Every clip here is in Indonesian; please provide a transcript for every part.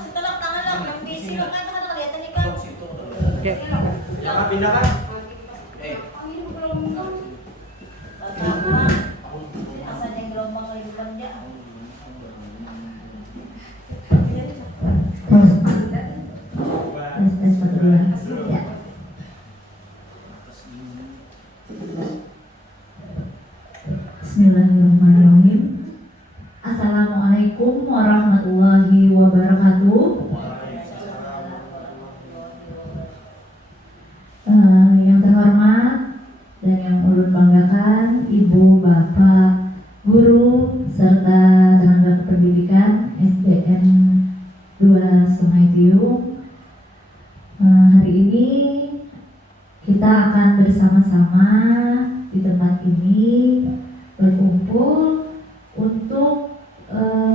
Setelah tangan lang, yung busy yung kanta ka nakaliatan ni Kang. Oke. Pindah kan? Tama. Asan yung gelombang ng depan dia? Tes 1 2. Ya. Bismillahirrahmanirrahim. Assalamualaikum warahmatullahi wabarakatuh. Yang terhormat dan yang ulun banggakan Ibu, Bapak, Guru, serta tenaga pendidikan SDN 2 Sungai Tiung. Hari ini kita akan bersama-sama di tempat ini berkumpul untuk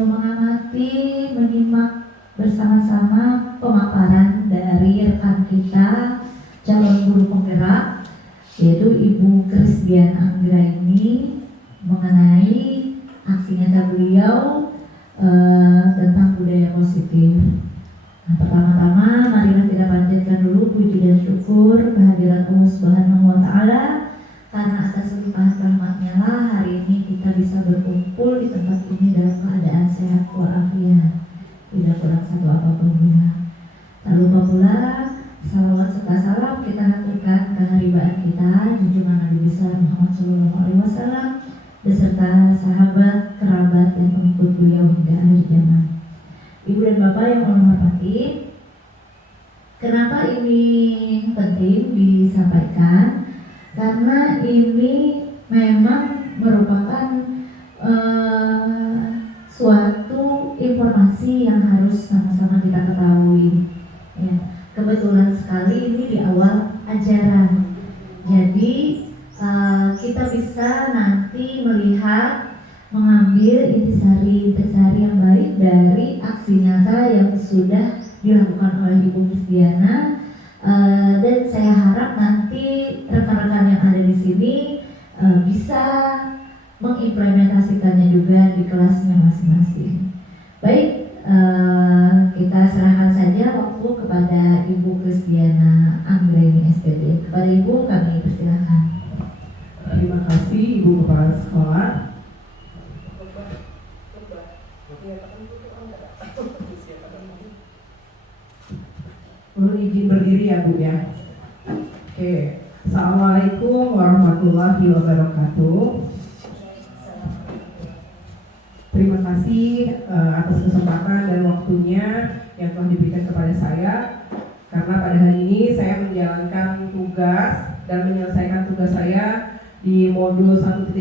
mengamati, menyimak bersama-sama pemaparan dari rekan kita calon guru penggerak, yaitu Ibu Krisdian Anggraini, mengenai aksi nyata beliau tentang budaya positif. Nah, pertama-tama marilah kita panjatkan dulu puji dan syukur kehadirat Allah Subhanahu wa Ta'ala, karena atas limpahan rahmatnya lah hari ini kita bisa berkumpul di tempat ini dalam keadaan sehat walafiat, tidak kurang satu apapun ya. Tak lupa pula salawat serta salam kita haturkan keharibaan kita junjungan Nabi besar Muhammad SAW beserta sahabat, kerabat dan pengikut beliau hingga akhir zaman. Ibu dan Bapak yang Allah hormati, kenapa ini penting disampaikan? Karena ini memang merupakan suatu informasi yang harus sama-sama kita ketahui. Ya, kebetulan sekali ini di awal ajaran, jadi kita bisa nanti melihat, mengambil intisari yang baik dari aksi nyata yang sudah dilakukan oleh Ibu Krisdiana, dan saya harap nanti rekan-rekan yang ada di sini bisa mengimplementasikannya juga di kelasnya masing-masing. Baik, kita serahkan saja waktu kepada Ibu Krisdiana Anggraini SPD. Kepada Ibu kami persilakan. Terima kasih Ibu Kepala Sekolah. Mohon izin berdiri ya Bu ya. Oke. Assalamualaikum warahmatullahi wabarakatuh. Terima kasih atas kesempatan dan waktunya yang telah diberikan kepada saya, karena pada hari ini saya menjalankan tugas dan menyelesaikan tugas saya di modul 1.4,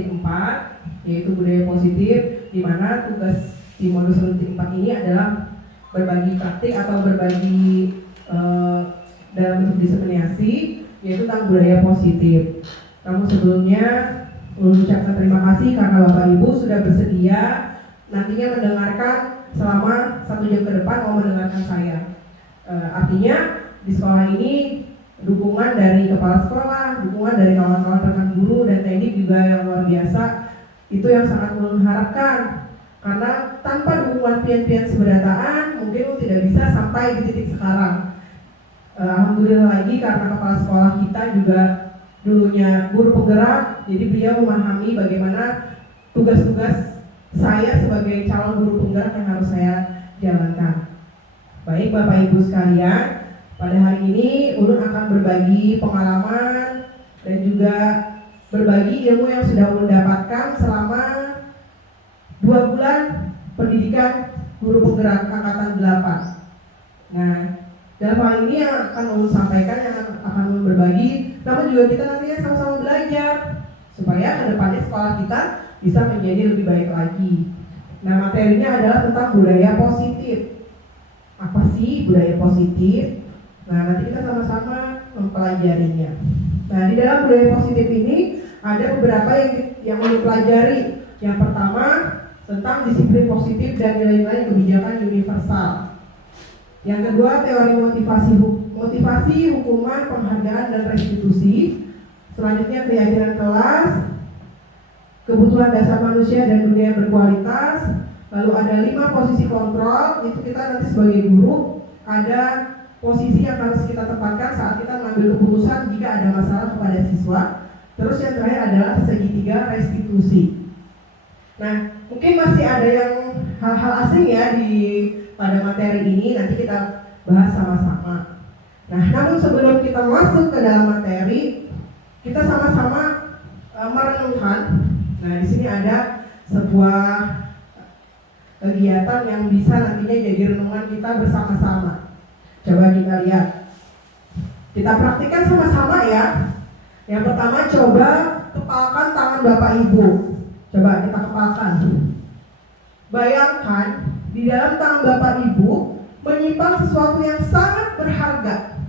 yaitu budaya positif, di mana tugas di modul 1.4 ini adalah berbagi praktik atau berbagi dalam bentuk diseminasi, yaitu tentang budaya positif. Namun sebelumnya mengucapkan terima kasih karena Bapak Ibu sudah bersedia nantinya mendengarkan selama 1 jam ke depan, mau mendengarkan saya. Artinya di sekolah ini dukungan dari kepala sekolah, dukungan dari kawan-kawan rekan guru dan teknik juga yang luar biasa. Itu yang sangat mengharapkan, karena tanpa dukungan pian-pian seberdataan mungkin tidak bisa sampai di titik sekarang. Alhamdulillah lagi karena kepala sekolah kita juga dulunya guru penggerak, jadi beliau memahami bagaimana tugas-tugas saya sebagai calon guru penggerak yang harus saya jalankan. Baik Bapak Ibu sekalian, pada hari ini Ulun akan berbagi pengalaman dan juga berbagi ilmu yang sudah Ulun dapatkan selama 2 bulan pendidikan guru penggerak angkatan 8. Nah, dalam hal ini yang akan Ulun sampaikan, yang akan Ulun berbagi, namun juga kita nantinya sama-sama belajar supaya ke depannya sekolah kita bisa menjadi lebih baik lagi. Nah, materinya adalah tentang budaya positif. Apa sih budaya positif? Nah, nanti kita sama-sama mempelajarinya. Nah, di dalam budaya positif ini ada beberapa yang Ulun pelajari. Yang pertama tentang disiplin positif dan nilai-nilai kebijakan universal. Yang kedua, teori motivasi, hukuman, penghargaan, dan restitusi. Selanjutnya, keyakinan kelas, kebutuhan dasar manusia dan dunia berkualitas. lalu ada 5 posisi kontrol. Itu kita nanti sebagai guru ada posisi yang harus kita tempatkan saat kita mengambil keputusan jika ada masalah kepada siswa. Terus yang terakhir adalah segitiga restitusi. Nah, mungkin masih ada yang hal-hal asing ya pada materi ini, nanti kita bahas sama-sama. Nah, namun sebelum kita masuk ke dalam materi, kita sama-sama merenungkan. Nah, di sini ada sebuah kegiatan yang bisa nantinya jadi renungan kita bersama-sama. Coba kita lihat. Kita praktikkan sama-sama ya. Yang pertama, coba kepalkan tangan Bapak Ibu. Coba kita kepalkan. Bayangkan di dalam tangan Bapak Ibu menyimpan sesuatu yang sangat berharga.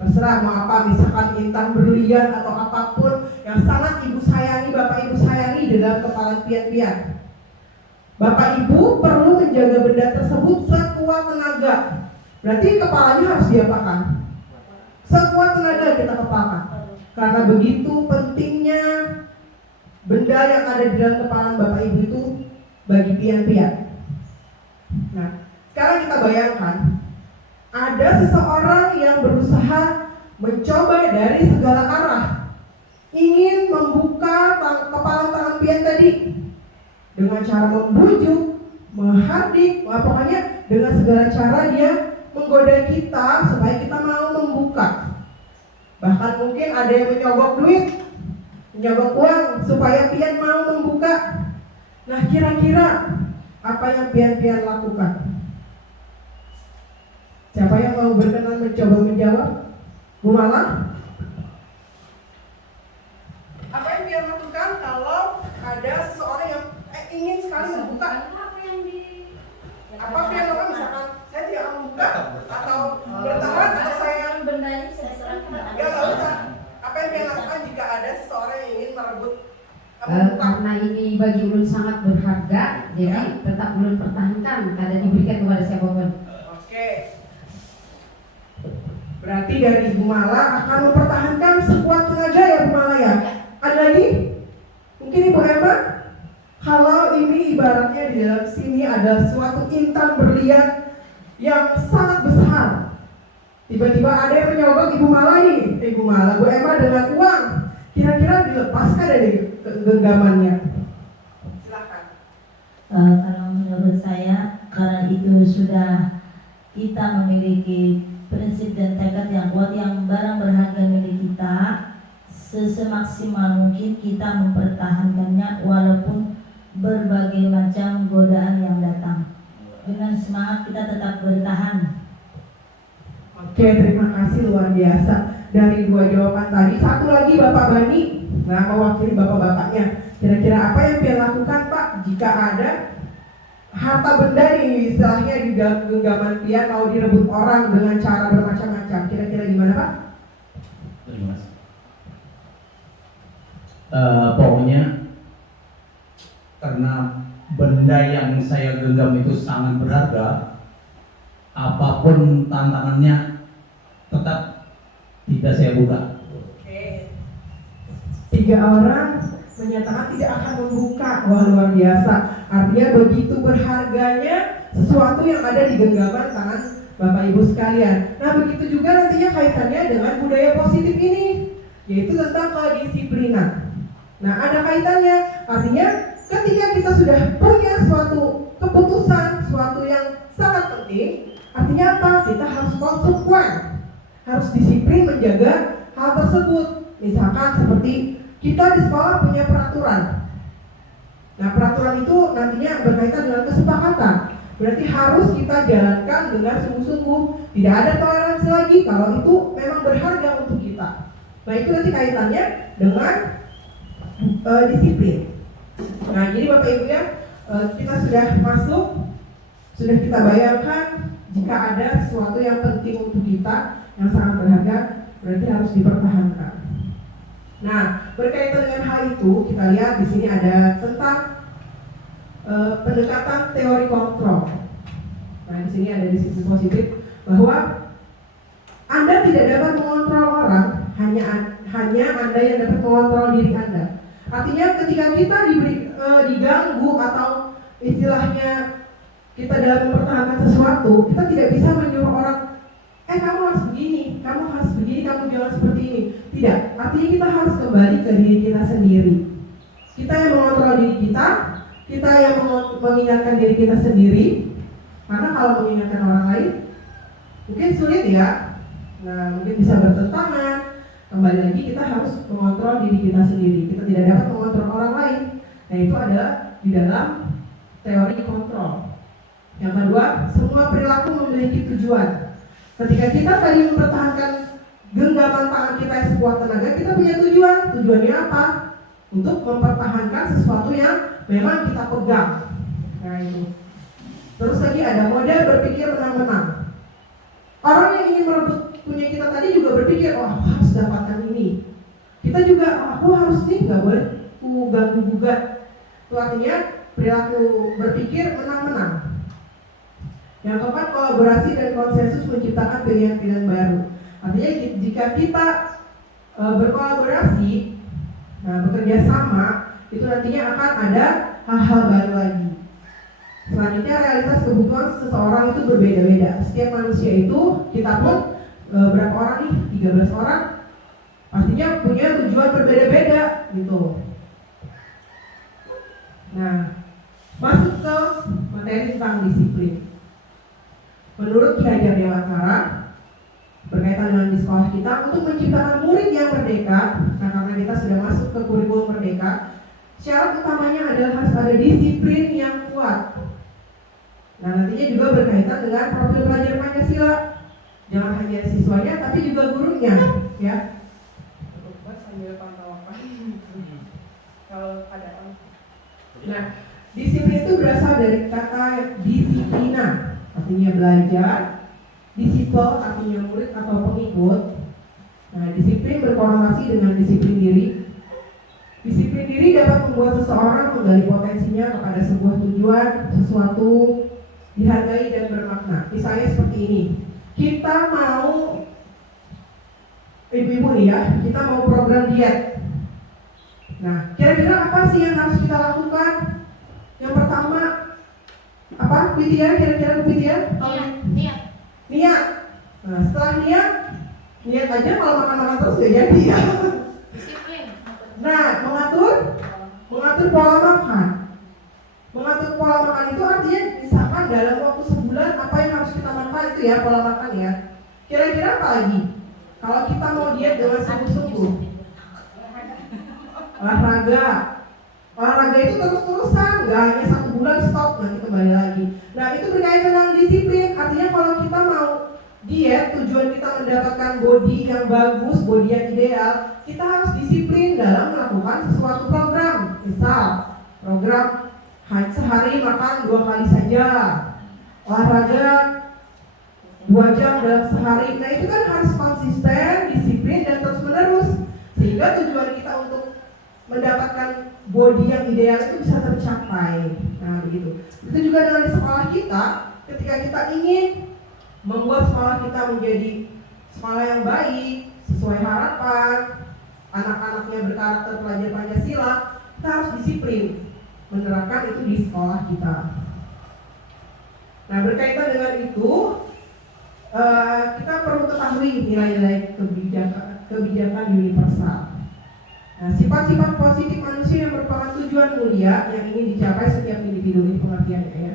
Terserah mau apa, misalkan intan berlian atau apapun yang sangat Ibu sayangi, Bapak Ibu sayangi di dalam kepalan pian-pian. Bapak Ibu perlu menjaga benda tersebut sekuat tenaga. Berarti kepalanya harus diapakan? Sekuat tenaga kita kepalkan. Karena begitu pentingnya benda yang ada di dalam kepala Bapak Ibu itu bagi pian-pian. Nah, sekarang kita bayangkan ada seseorang yang berusaha mencoba dari segala arah ingin membuka kepala tangan pian tadi dengan cara membujuk, menghardik, pokoknya dengan segala cara dia menggoda kita supaya kita mau membuka. Bahkan mungkin ada yang menyogok duit, menyogok uang supaya pian mau membuka. Nah, kira-kira apa yang pian-pian lakukan? Siapa yang mau berkenan mencoba menjawab? Bu Mala? Apa yang pian lakukan kalau ada seseorang yang ingin sekali membuka? Apa pian lakukan? Misalkan saya tidak mau membuka atau bertahan atau saya bendanya bisa diserahkan. ya nggak usah. Apa yang pian lakukan jika ada seseorang yang ingin merebut membuka? Karena ini bagi ulun sangat berharga, jadi tetap ulun pertahankan kada diberikan kepada siapapun. Oke. Berarti dari Ibu Mala akan mempertahankan sekuat tenaga ya Bu Mala ya. Ada lagi? Mungkin Ibu Emma? Kalau ini ibaratnya di dalam sini ada suatu intan berlian yang sangat besar. Tiba-tiba ada yang menyogok Ibu Mala nih. Ibu Mala, Bu Emma dengan uang. Kira-kira dilepaskan dari genggamannya? Silakan. Kalau menurut saya, karena itu sudah kita memiliki prinsip dan tekad yang kuat, yang barang berharga milik kita, semaksimal mungkin kita mempertahankannya walaupun berbagai macam godaan yang datang. Dengan semangat kita tetap bertahan. Oke, terima kasih luar biasa. Dari 2 jawaban tadi, satu lagi Bapak Bani, nah mewakili bapak-bapaknya. Kira-kira apa yang pian lakukan Pak jika ada harta benda nih, istilahnya di dalam genggaman pian mau direbut orang dengan cara bermacam-macam? Kira-kira gimana Pak? Terima kasih. Pokoknya karena benda yang saya genggam itu sangat berharga, apapun tantangannya tetap tidak saya buka. Oke. 3 orang menyatakan tidak akan membuka. Wah, luar biasa. Artinya begitu berharganya sesuatu yang ada di genggaman tangan Bapak Ibu sekalian. Nah, begitu juga nantinya kaitannya dengan budaya positif ini, yaitu tentang kedisiplinan. Nah, ada kaitannya. Artinya ketika kita sudah punya suatu keputusan, suatu yang sangat penting, artinya apa? Kita harus konsekuen, harus disiplin menjaga hal tersebut. Misalkan seperti kita di sekolah punya peraturan. Nah, peraturan itu nantinya berkaitan dengan kesepakatan. Berarti harus kita jalankan dengan sungguh-sungguh. Tidak ada toleransi lagi kalau itu memang berharga untuk kita. Nah, itu nanti kaitannya dengan disiplin. Nah, jadi Bapak Ibu ya, kita sudah masuk, sudah kita bayangkan jika ada sesuatu yang penting untuk kita, yang sangat berharga, berarti harus dipertahankan. Nah, berkaitan dengan hal itu, kita lihat di sini ada tentang pendekatan teori kontrol. Nah, di sini ada di sisi positif bahwa Anda tidak dapat mengontrol orang, hanya Anda yang dapat mengontrol diri Anda. Artinya ketika kita diganggu atau istilahnya kita dalam mempertahankan sesuatu, kita tidak bisa menyuruh orang, kamu harus begini, kamu harus begini, kamu jangan seperti ini. Tidak, artinya kita harus kembali ke diri kita sendiri. Kita yang mengontrol diri kita yang mengingatkan diri kita sendiri. Karena kalau mengingatkan orang lain, mungkin sulit ya. Nah, mungkin bisa bertentangan. Kembali lagi kita harus mengontrol diri kita sendiri. Kita tidak dapat mengontrol orang lain. Nah, itu adalah di dalam teori kontrol. Yang kedua, semua perilaku memiliki tujuan. Ketika kita tadi mempertahankan genggaman tangan kita yang sekuat tenaga, kita punya tujuan. Tujuannya apa? Untuk mempertahankan sesuatu yang memang kita pegang. Nah, itu. Terus lagi ada model berpikir menang-menang. Orang yang ingin merebut punya kita tadi juga berpikir, aku harus dapatkan ini. Kita juga, aku harus nih, nggak boleh ganggu gugat. Itu artinya perilaku berpikir menang-menang. Yang keempat, kolaborasi dan konsensus menciptakan pilihan-pilihan baru. Artinya jika kita berkolaborasi, bekerja sama, itu nantinya akan ada hal-hal baru lagi. Selanjutnya, realitas kebutuhan seseorang itu berbeda-beda. Setiap manusia itu, kita pun berapa orang nih? 13 orang. Pastinya punya tujuan berbeda-beda gitu. Nah, masuk ke materi tentang disiplin. Menurut Ki Hajar Dewantara, berkaitan dengan di sekolah kita, untuk menciptakan murid yang merdeka, nah karena kita sudah masuk ke kurikulum merdeka, syarat utamanya adalah harus ada disiplin yang kuat. Nah, nantinya juga berkaitan dengan profil pelajar Pancasila. Jangan hanya siswanya, tapi juga gurunya, ya. Sambil pantau apa? Kalau ada orang. Nah, disiplin itu berasal dari kata disiplina, artinya belajar. Disiple artinya murid atau pengikut. Nah, disiplin berkorelasi dengan disiplin diri. Disiplin diri dapat membuat seseorang menggali potensinya kepada sebuah tujuan, sesuatu dihargai dan bermakna. Misalnya seperti ini, kita mau, ibu-ibu nih ya, kita mau program diet. Nah, kira-kira apa sih yang harus kita lakukan? Yang pertama, apa? Widya, kira-kira Widya? Niat. Nah, setelah niat aja kalau makan-makan terus gak jadi ya. Nah, mengatur pola makan. Mengatur pola makan itu artinya misalkan dalam waktu sebulan apa yang harus kita makan itu ya, pola makan ya. Kira-kira apa lagi? Kalau kita mau diet dengan sungguh-sungguh, olahraga itu terus-terusan, nggak hanya 1 bulan stop nanti kembali lagi. Nah, itu berkaitan dengan disiplin. Artinya kalau kita mau diet, tujuan kita mendapatkan body yang bagus, body yang ideal, kita harus disiplin dalam melakukan sesuatu program. Misal program sehari makan 2 kali saja, olahraga 2 jam dalam sehari. Nah, itu kan harus konsisten, disiplin, dan terus menerus, sehingga tujuan kita untuk mendapatkan body yang ideal itu bisa tercapai. Nah, begitu. Itu juga dengan di sekolah kita, ketika kita ingin membuat sekolah kita menjadi sekolah yang baik, sesuai harapan, anak-anaknya berkarakter pelajar Pancasila, kita harus disiplin menerapkan itu di sekolah kita. Nah, berkaitan dengan itu, kita perlu ketahui nilai-nilai kebijakan universal. Nah, sifat-sifat positif manusia yang merupakan tujuan mulia yang ingin dicapai setiap individu, ini pengertiannya ya.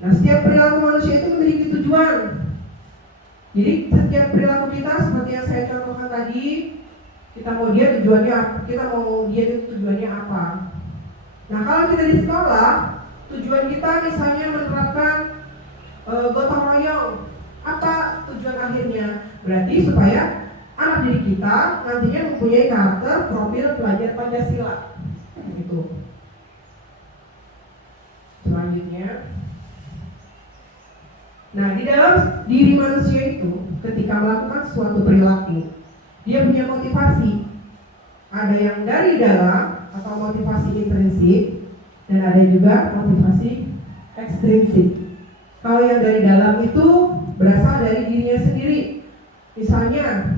Nah, setiap perilaku manusia itu memiliki tujuan. Jadi setiap perilaku kita seperti yang saya contohkan tadi, kita mau diet tujuannya apa? Kita mau diet itu tujuannya apa? Nah, kalau kita di sekolah, tujuan kita misalnya menerapkan gotong royong. Apa tujuan akhirnya? Berarti supaya anak didik kita nantinya mempunyai karakter profil pelajar Pancasila. Gitu. Selanjutnya, nah, di dalam diri manusia itu ketika melakukan suatu perilaku, dia punya motivasi. Ada yang dari dalam atau motivasi intrinsik, dan ada juga motivasi ekstrinsik. Kalau yang dari dalam itu berasal dari dirinya sendiri. Misalnya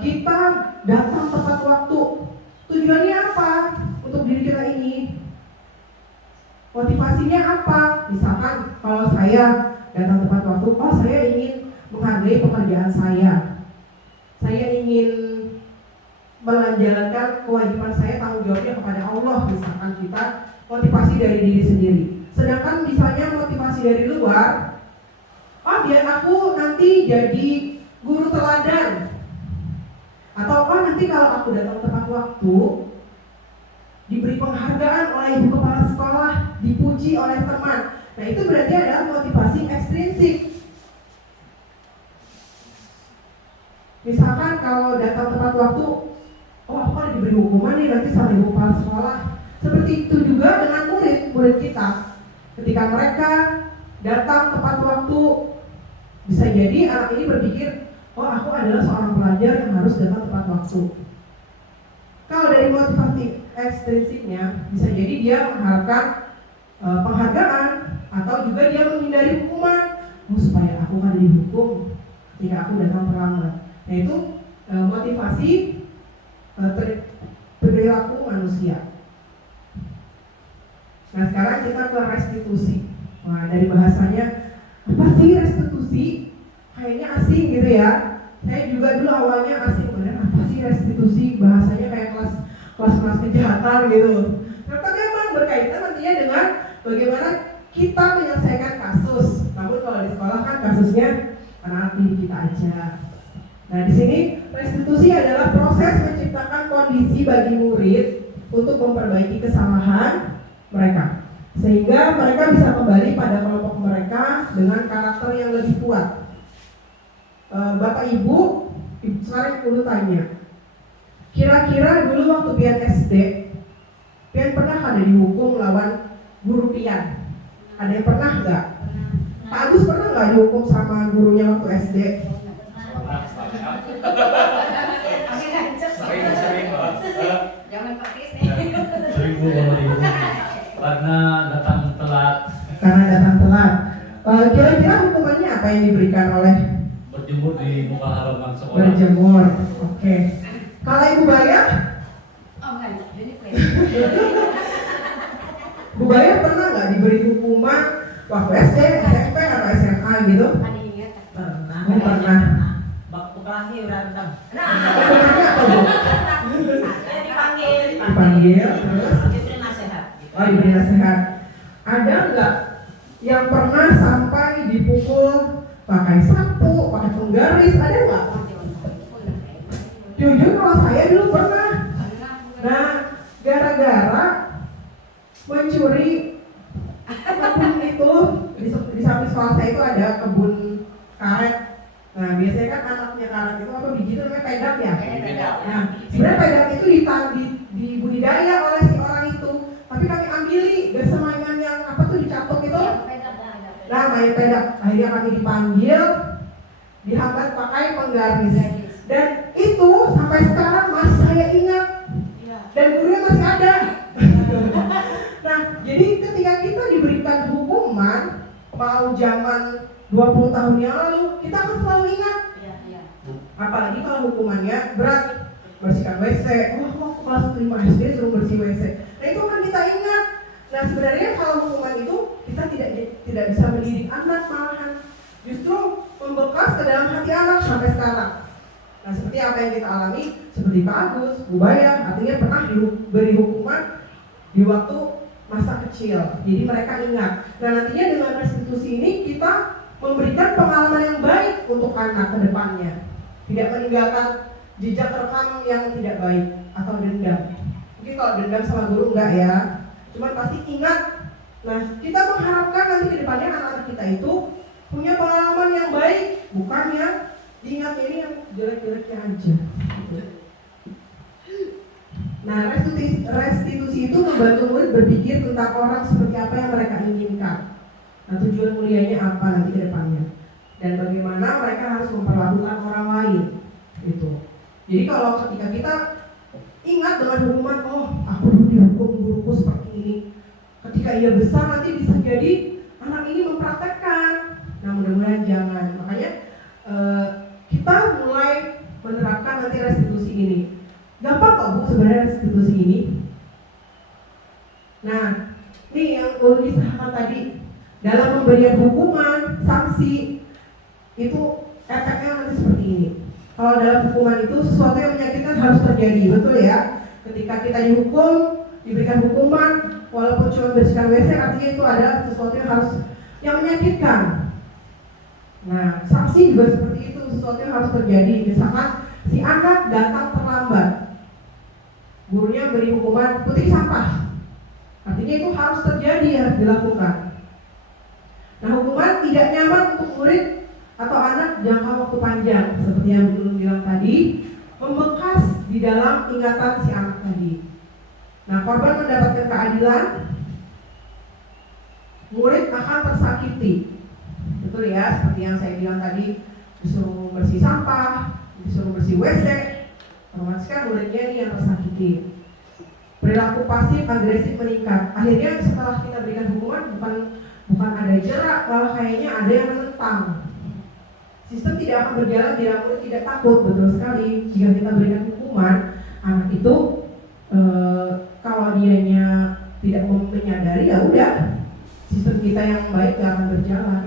kita datang tepat waktu. Tujuannya apa untuk diri kita ini? Motivasinya apa? Misalkan kalau saya datang tepat waktu, oh saya ingin menghargai pekerjaan saya ingin menjalankan kewajiban saya, tanggung jawabnya kepada Allah, misalkan kita motivasi dari diri sendiri. Sedangkan misalnya motivasi dari luar, oh biar aku nanti jadi guru teladan, atau oh nanti kalau aku datang tepat waktu diberi penghargaan oleh ibu kepala sekolah, dipuji oleh teman. Nah itu berarti adalah motivasi ekstrinsik. Misalkan kalau datang tepat waktu, oh aku kan diberi hukuman nih nanti sama ibu kepala sekolah. Seperti itu juga dengan murid kita. Ketika mereka datang tepat waktu, bisa jadi anak ini berpikir, oh aku adalah seorang pelajar yang harus datang tepat waktu. Kalau dari motivasi ekstrinsiknya, bisa jadi dia mengharapkan penghargaan, atau juga dia menghindari hukuman, supaya aku kan dihukum ketika aku datang terlambat. Nah itu motivasi perilaku manusia. Nah sekarang kita ke restitusi. Nah dari bahasanya, apa sih restitusi? Kayaknya asing gitu ya. Saya juga dulu awalnya asing, bener apa sih restitusi? Bahasanya kayak kelas kejahatan gitu. Ternyata memang berkaitan nantinya dengan bagaimana kita menyelesaikan kasus. Namun kalau di sekolah kan kasusnya anak-anak didik kita aja. Nah di sini restitusi adalah proses menciptakan kondisi bagi murid untuk memperbaiki kesalahan mereka, sehingga mereka bisa kembali pada kelompok mereka dengan karakter yang lebih kuat. Bapak Ibu, sekarang dulu tanya, kira-kira dulu waktu Pian SD, Pian pernah ada dihukum lawan guru Pian? Ada yang pernah nggak? Pak Agus pernah nggak dihukum sama gurunya waktu SD? Sering Bu kalau dihukum karena datang telat. Kira-kira hukumannya apa yang diberikan oleh? Berjemur di muka halaman sekolah. Berjemur, oke. Kalau Ibu Baya? Bu Baya pernah nggak diberi hukuman waktu SD, SMP, atau SMA gitu? Pernah. Waktu kelahi udah rendam. Hukumannya apa Bu? Dipanggil, terus? Diberi nasihat. Oh, diberi nasihat. Ada nggak yang pernah sampai dipukul pakai sapu, pakai penggaris? Ada nggak? Jujur kalau saya dulu pernah. Nah, gara-gara mencuri kebun itu di samping sekolah saya itu ada kebun karet. Nah, biasanya kan anaknya karet itu apa biji itu namanya pedak ya? Nah, sebenarnya pedak itu dibudidaya oleh si orang itu, tapi kami ambili biasa mainan yang apa tuh dicatok itu. Nah, main pedak. Akhirnya kami dipanggil, dihambat pakai penggaris. Dan itu sampai sekarang masih saya ingat. Dan gurunya masih ada. Nah, jadi ketika kita diberikan hukuman, mau zaman 20 tahun yang lalu, kita akan selalu ingat. Apalagi kalau hukumannya berat, bersihkan WC. Oh, aku kelas 5 SD suruh bersih WC. Nah, itu akan kita ingat. Nah, sebenarnya kalau hukuman itu kita tidak bisa mendidik anak, malahan justru membekas ke dalam hati anak sampai sekarang. Nah, seperti apa yang kita alami, seperti Pak Agus, Bu Baya, artinya pernah diberi hukuman di waktu masa kecil. Jadi mereka ingat. Nah, nantinya dengan restitusi ini kita memberikan pengalaman yang baik untuk anak ke depannya. Tidak meninggalkan jejak rekam yang tidak baik atau dendam. Mungkin kalau dendam sama guru enggak ya. Cuman pasti ingat. Nah, kita mengharapkan nanti ke depannya anak-anak kita itu punya pengalaman yang baik, bukan yang diingat ini yang jelek-jeleknya aja. Nah, restitusi itu membantu murid berpikir tentang orang seperti apa yang mereka inginkan. Nah, tujuan mulianya apa nanti ke depannya, dan bagaimana mereka harus memperlakukan orang lain. Gitu. Jadi kalau ketika kita ingat dengan hukuman, oh aku dulu dihukum guruku seperti ini, ketika ia besar nanti bisa jadi anak ini mempraktekkan. Nah, mudah-mudahan jangan. Makanya kita mulai menerapkan nanti restitusi ini. Gampang kok Bu sebenarnya restitusi ini. Nah, nih yang ulun disahkan tadi, dalam pemberian hukuman, sanksi itu efeknya nanti seperti ini. Kalau dalam hukuman itu sesuatu yang menyakitkan harus terjadi, betul ya? Ketika kita dihukum, diberikan hukuman, walaupun cuma bersihkan WC, artinya itu adalah sesuatu yang menyakitkan. Nah, sanksi juga seperti itu, sesuatu yang harus terjadi. Misalkan si anak datang terlambat, gurunya beri hukuman putih sampah, artinya itu harus terjadi, harus dilakukan. Nah, hukuman tidak nyaman untuk murid atau anak jangka waktu panjang, seperti yang belum bilang tadi, membekas di dalam ingatan si anak tadi. Nah, korban mendapatkan keadilan, murid akan tersakiti. Betul ya, seperti yang saya bilang tadi, disuruh bersih sampah, disuruh bersih WC, otomatis kan muridnya ini yang tersakiti. Perilaku pasif agresif meningkat. Akhirnya setelah kita berikan hukuman, bukan ada jerak, malah kayaknya ada yang menentang. Sistem tidak akan berjalan bila murid tidak takut. Betul sekali. Jika kita berikan hukuman, anak itu kalau dianya tidak menyadari, ya udah, sistem kita yang baik gak akan berjalan.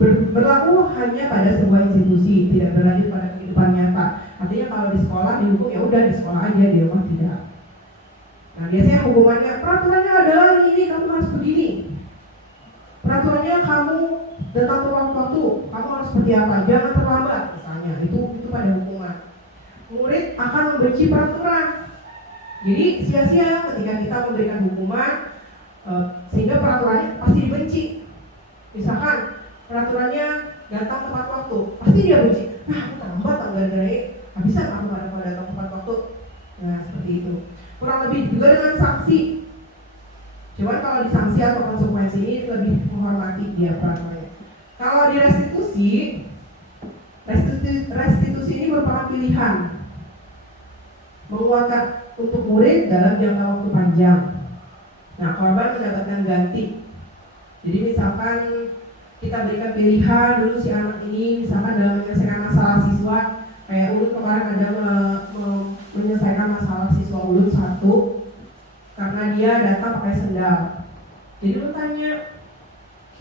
Berlaku hanya pada sebuah institusi, tidak berlanjut pada kehidupan nyata. Artinya kalau di sekolah dihukum, ya udah di sekolah aja, di rumah tidak. Nah, biasanya hukumannya, peraturannya adalah ini, kamu harus begini. Peraturannya kamu datang tepat waktu, kamu harus seperti apa, jangan terlambat misalnya. Itu pada hukuman. Murid akan membenci peraturan. Jadi sia-sia ketika kita memberikan hukuman, sehingga peraturannya pasti dibenci. Misalkan peraturannya datang tepat waktu, pasti dia benci. Nah, aku terlambat gara-gara ini, nggak bisa kamu kalau datang tepat waktu. Nah, seperti itu. Kurang lebih juga dengan sanksi. Cuman kalau di sanksi atau konsekuensi ini lebih menghormati dia peraturannya. Kalau di restitusi ini merupakan pilihan menguatkan untuk murid dalam jangka waktu panjang. Nah, korban mendapatkan ganti. Jadi misalkan kita berikan pilihan dulu si anak ini, misalkan dalam menyelesaikan masalah siswa, kayak Ulun kemarin ada menyelesaikan masalah siswa Ulun 1 karena dia datang pakai sendal. Jadi Ulun tanya,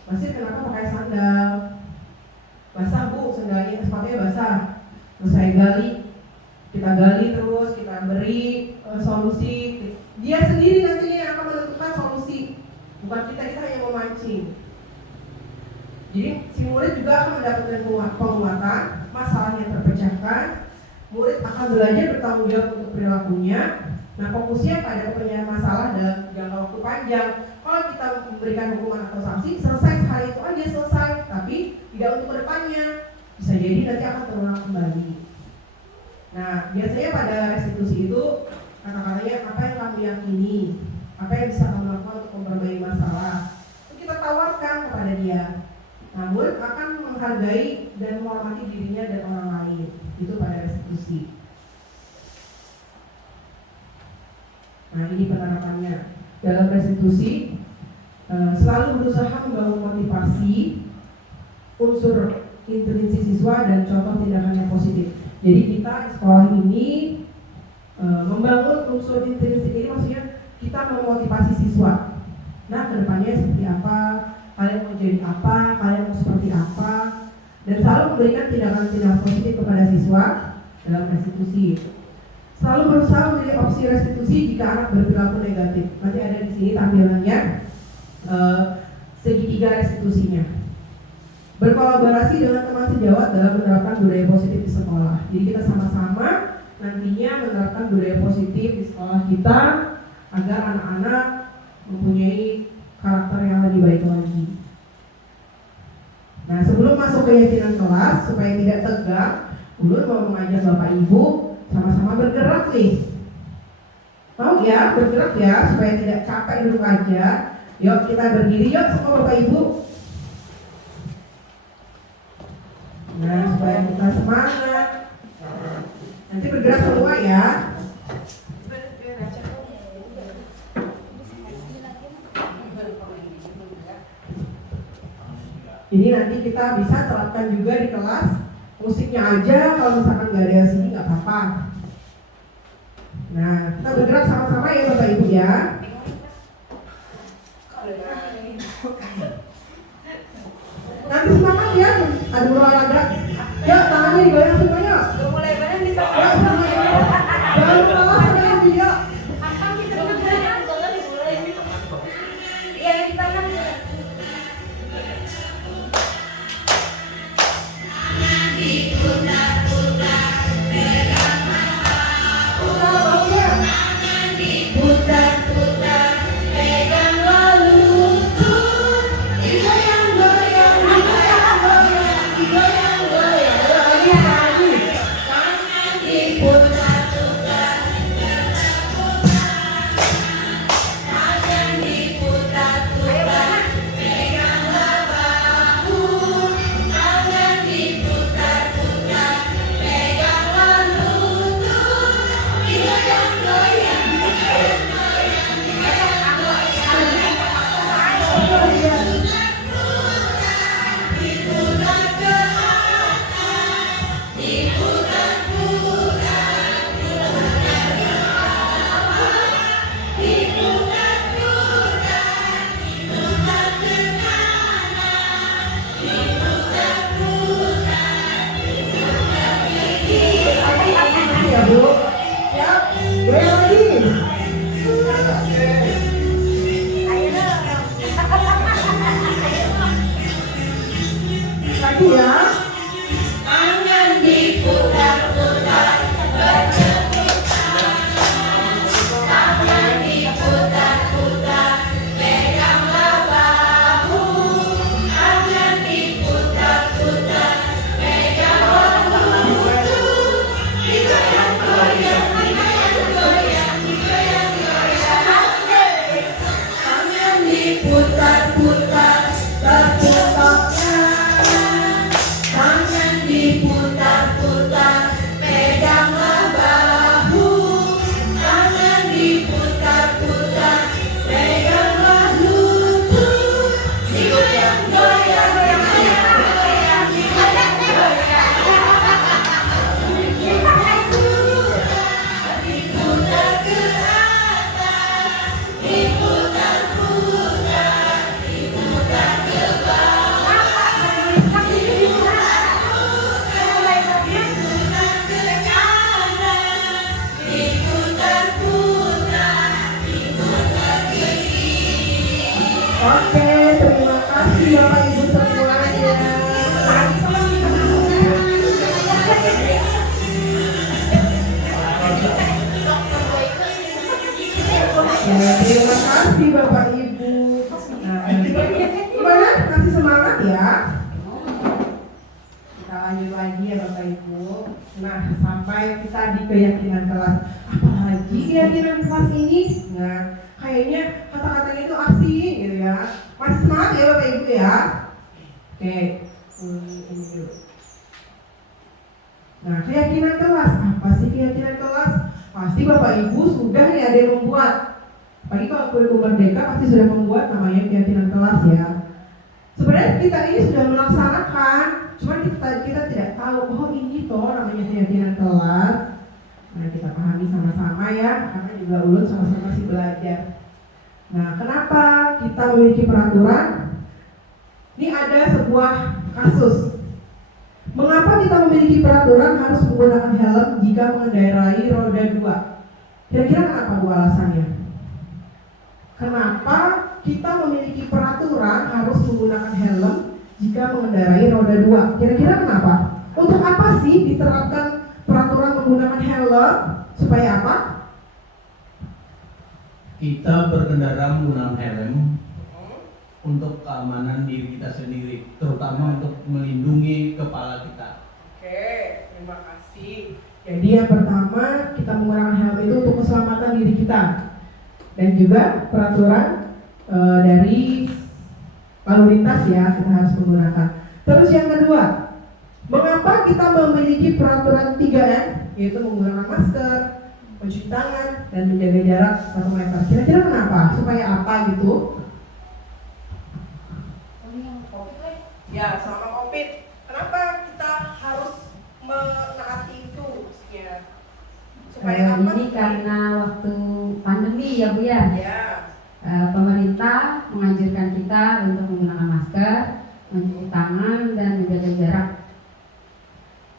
Masih kenapa pakai sandal? Basah bu, sendalnya, sepatunya basah. Terus saya kita gali terus, kita beri solusi. Dia sendiri nantinya yang akan menentukan solusi, bukan kita hanya memancing. Jadi si murid juga akan mendapatkan penguatan, masalahnya terpecahkan, murid akan belajar bertanggung jawab untuk perilakunya. Nah, fokusnya pada penyelesaian masalah dalam jangka waktu panjang. Kalau kita memberikan hukuman atau sanksi, selesai sehari itu aja selesai, tapi tidak untuk kedepannya. Bisa jadi nanti akan terulang kembali. Nah, biasanya pada restitusi itu kata-katanya apa yang kamu yakini, apa yang bisa kamu lakukan untuk memperbaiki masalah, itu kita tawarkan kepada dia. Nah, murid akan menghargai dan menghormati dirinya dan orang lain. Itu pada restitusi. Nah, ini penerapannya. Dalam restitusi selalu berusaha membangun motivasi, unsur intrinsik siswa dan contoh tindakan yang positif. Jadi kita di sekolah ini membangun unsur intrinsik ini, maksudnya kita memotivasi siswa. Nah, kedepannya seperti apa, kalian mau jadi apa, kalian mau seperti apa, dan selalu memberikan tindakan-tindakan positif kepada siswa dalam restitusi. Selalu berusaha memilih opsi restitusi jika anak berperilaku negatif. Nanti ada di sini tampilannya segitiga restitusinya. Berkolaborasi dengan teman sejawat dalam menerapkan budaya positif di sekolah. Jadi kita sama-sama nantinya menerapkan budaya positif di sekolah kita agar anak-anak mempunyai karakter yang lebih baik lagi. Nah, sebelum masuk keyakinan kelas, supaya tidak tegang, Ulun mau mengajak Bapak Ibu sama-sama bergerak nih. Mau ya, bergerak ya, supaya tidak capek duduk aja. Yuk kita berdiri yuk semua Bapak Ibu. Nah, supaya kita semangat. Nanti bergerak semua ya. Ini nanti kita bisa terapkan juga di kelas. Musiknya aja, kalau misalkan nggak ada sini nggak apa-apa. Nah, kita bergerak sama-sama ya Bapak Ibu ya. Nanti semangat ya, ada olahraga. Ya, tangannya digoyang semuanya. Mulai mana bisa? Ya, semuanya. Jangan kalah sama yang dia. Iya, di tangan. Ya, Bu. Ya, goyang lagi. Lagi ya. Oke, terima kasih Bapak Ibu semuanya. Ya, terima kasih Bapak Ibu. Nah, gimana? Masih semangat ya? Kita lanjut lagi ya Bapak Ibu. Nah, sampai kita di keyakinan kelas. Apalagi keyakinan kelas ini? Nah, kayaknya kata-katanya itu asing gitu ya. Masih semangat ya Bapak Ibu ya? Oke, ini dulu. Nah, keyakinan kelas. Apa sih keyakinan kelas? Pasti Bapak Ibu sudah nih ada yang membuat. Apalagi kalau kurikulum merdeka pasti sudah membuat namanya keyakinan kelas ya. Sebenarnya kita ini sudah melaksanakan, cuma kita tidak tahu, oh ini toh namanya keyakinan kelas. Nah, kita pahami sama-sama ya, karena juga ulun sama-sama masih belajar. Nah, kenapa kita memiliki peraturan? Ini ada sebuah kasus. Mengapa kita memiliki peraturan harus menggunakan helm jika mengendarai roda 2? Kira-kira kenapa Bu alasannya? Kenapa kita memiliki peraturan harus menggunakan helm jika mengendarai roda 2? Kira-kira kenapa? Untuk apa sih diterapkan peraturan menggunakan helm? Supaya apa? Kita berkendara menggunakan helm untuk keamanan diri kita sendiri, terutama untuk melindungi kepala kita. Oke, terima kasih. Jadi yang pertama, kita menggunakan helm itu untuk keselamatan diri kita. Dan juga peraturan dari lalu lintas ya, kita harus menggunakan. Terus yang kedua, mengapa kita memiliki peraturan 3M, yaitu menggunakan masker, mencuci tangan, dan menjaga jarak 1 meter. Kira-kira kenapa? Supaya apa gitu? Ya, selama COVID. Kenapa kita harus menaati itu? Ya. Supaya apa? Ini karena waktu pandemi ya Bu ya. Ya. Pemerintah menganjurkan kita untuk menggunakan masker, mencuci tangan, dan menjaga jarak.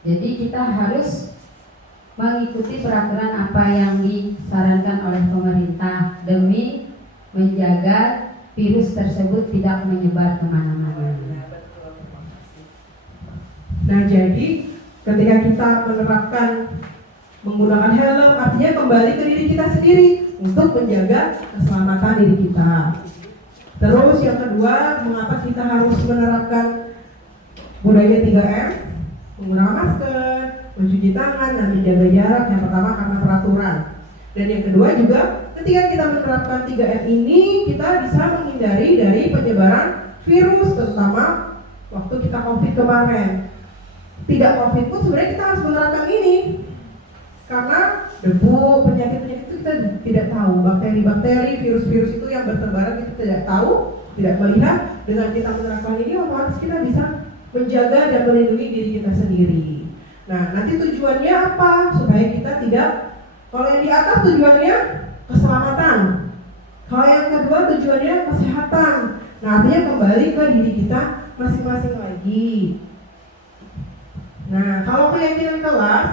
Jadi kita harus mengikuti peraturan apa yang disarankan oleh pemerintah demi menjaga virus tersebut tidak menyebar kemana-mana. Nah, jadi ketika kita menerapkan menggunakan helm, artinya kembali ke diri kita sendiri untuk menjaga keselamatan diri kita. Terus yang kedua, mengapa kita harus menerapkan budaya 3M? Menggunakan masker, mencuci tangan, dan menjaga jarak. Yang pertama karena peraturan. Dan yang kedua juga, ketika kita menerapkan 3M ini, kita bisa menghindari dari penyebaran virus, terutama waktu kita COVID kemarin. Tidak COVID pun sebenarnya kita harus menerapkan ini, karena debu, penyakit-penyakit itu kita tidak tahu, bakteri-bakteri, virus-virus itu yang bertebaran kita tidak tahu, tidak melihat. Dengan kita menerapkan ini, otomatis kita bisa menjaga dan melindungi diri kita sendiri. Nah, nanti tujuannya apa? Supaya kita tidak, kalau yang di atas tujuannya keselamatan, kalau yang kedua tujuannya kesehatan. Nah, artinya kembali ke diri kita masing-masing lagi. Nah, kalau keyakinan kelas,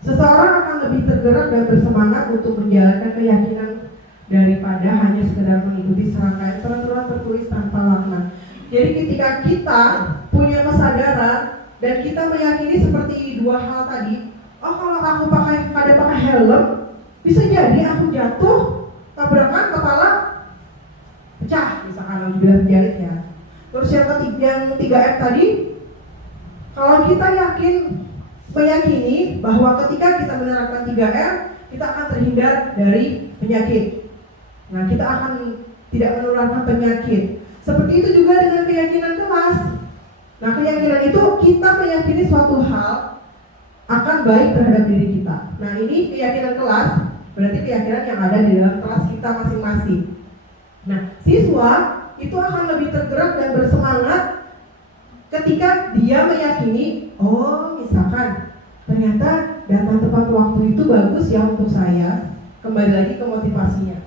seseorang akan lebih tergerak dan bersemangat untuk menjalankan keyakinan daripada hanya sekedar mengikuti serangkaian peraturan tertulis tanpa makna. Jadi ketika kita punya kesadaran dan kita meyakini seperti dua hal tadi, oh kalau aku pada pakai helm, bisa jadi aku jatuh, tabrakan, kepala pecah, misalkan aku bilang jari ya. Terus yang 3M tadi, kalau kita meyakini bahwa ketika kita menerapkan 3M, kita akan terhindar dari penyakit. Nah, kita akan tidak menularkan penyakit. Seperti itu juga dengan keyakinan kelas. Nah, keyakinan itu kita meyakini suatu hal akan baik terhadap diri kita. Nah, ini keyakinan kelas, berarti keyakinan yang ada di dalam kelas kita masing-masing. Nah, siswa itu akan lebih tergerak dan bersemangat ketika dia meyakini, oh misalkan ternyata datang tepat waktu itu bagus ya untuk saya. Kembali lagi ke motivasinya.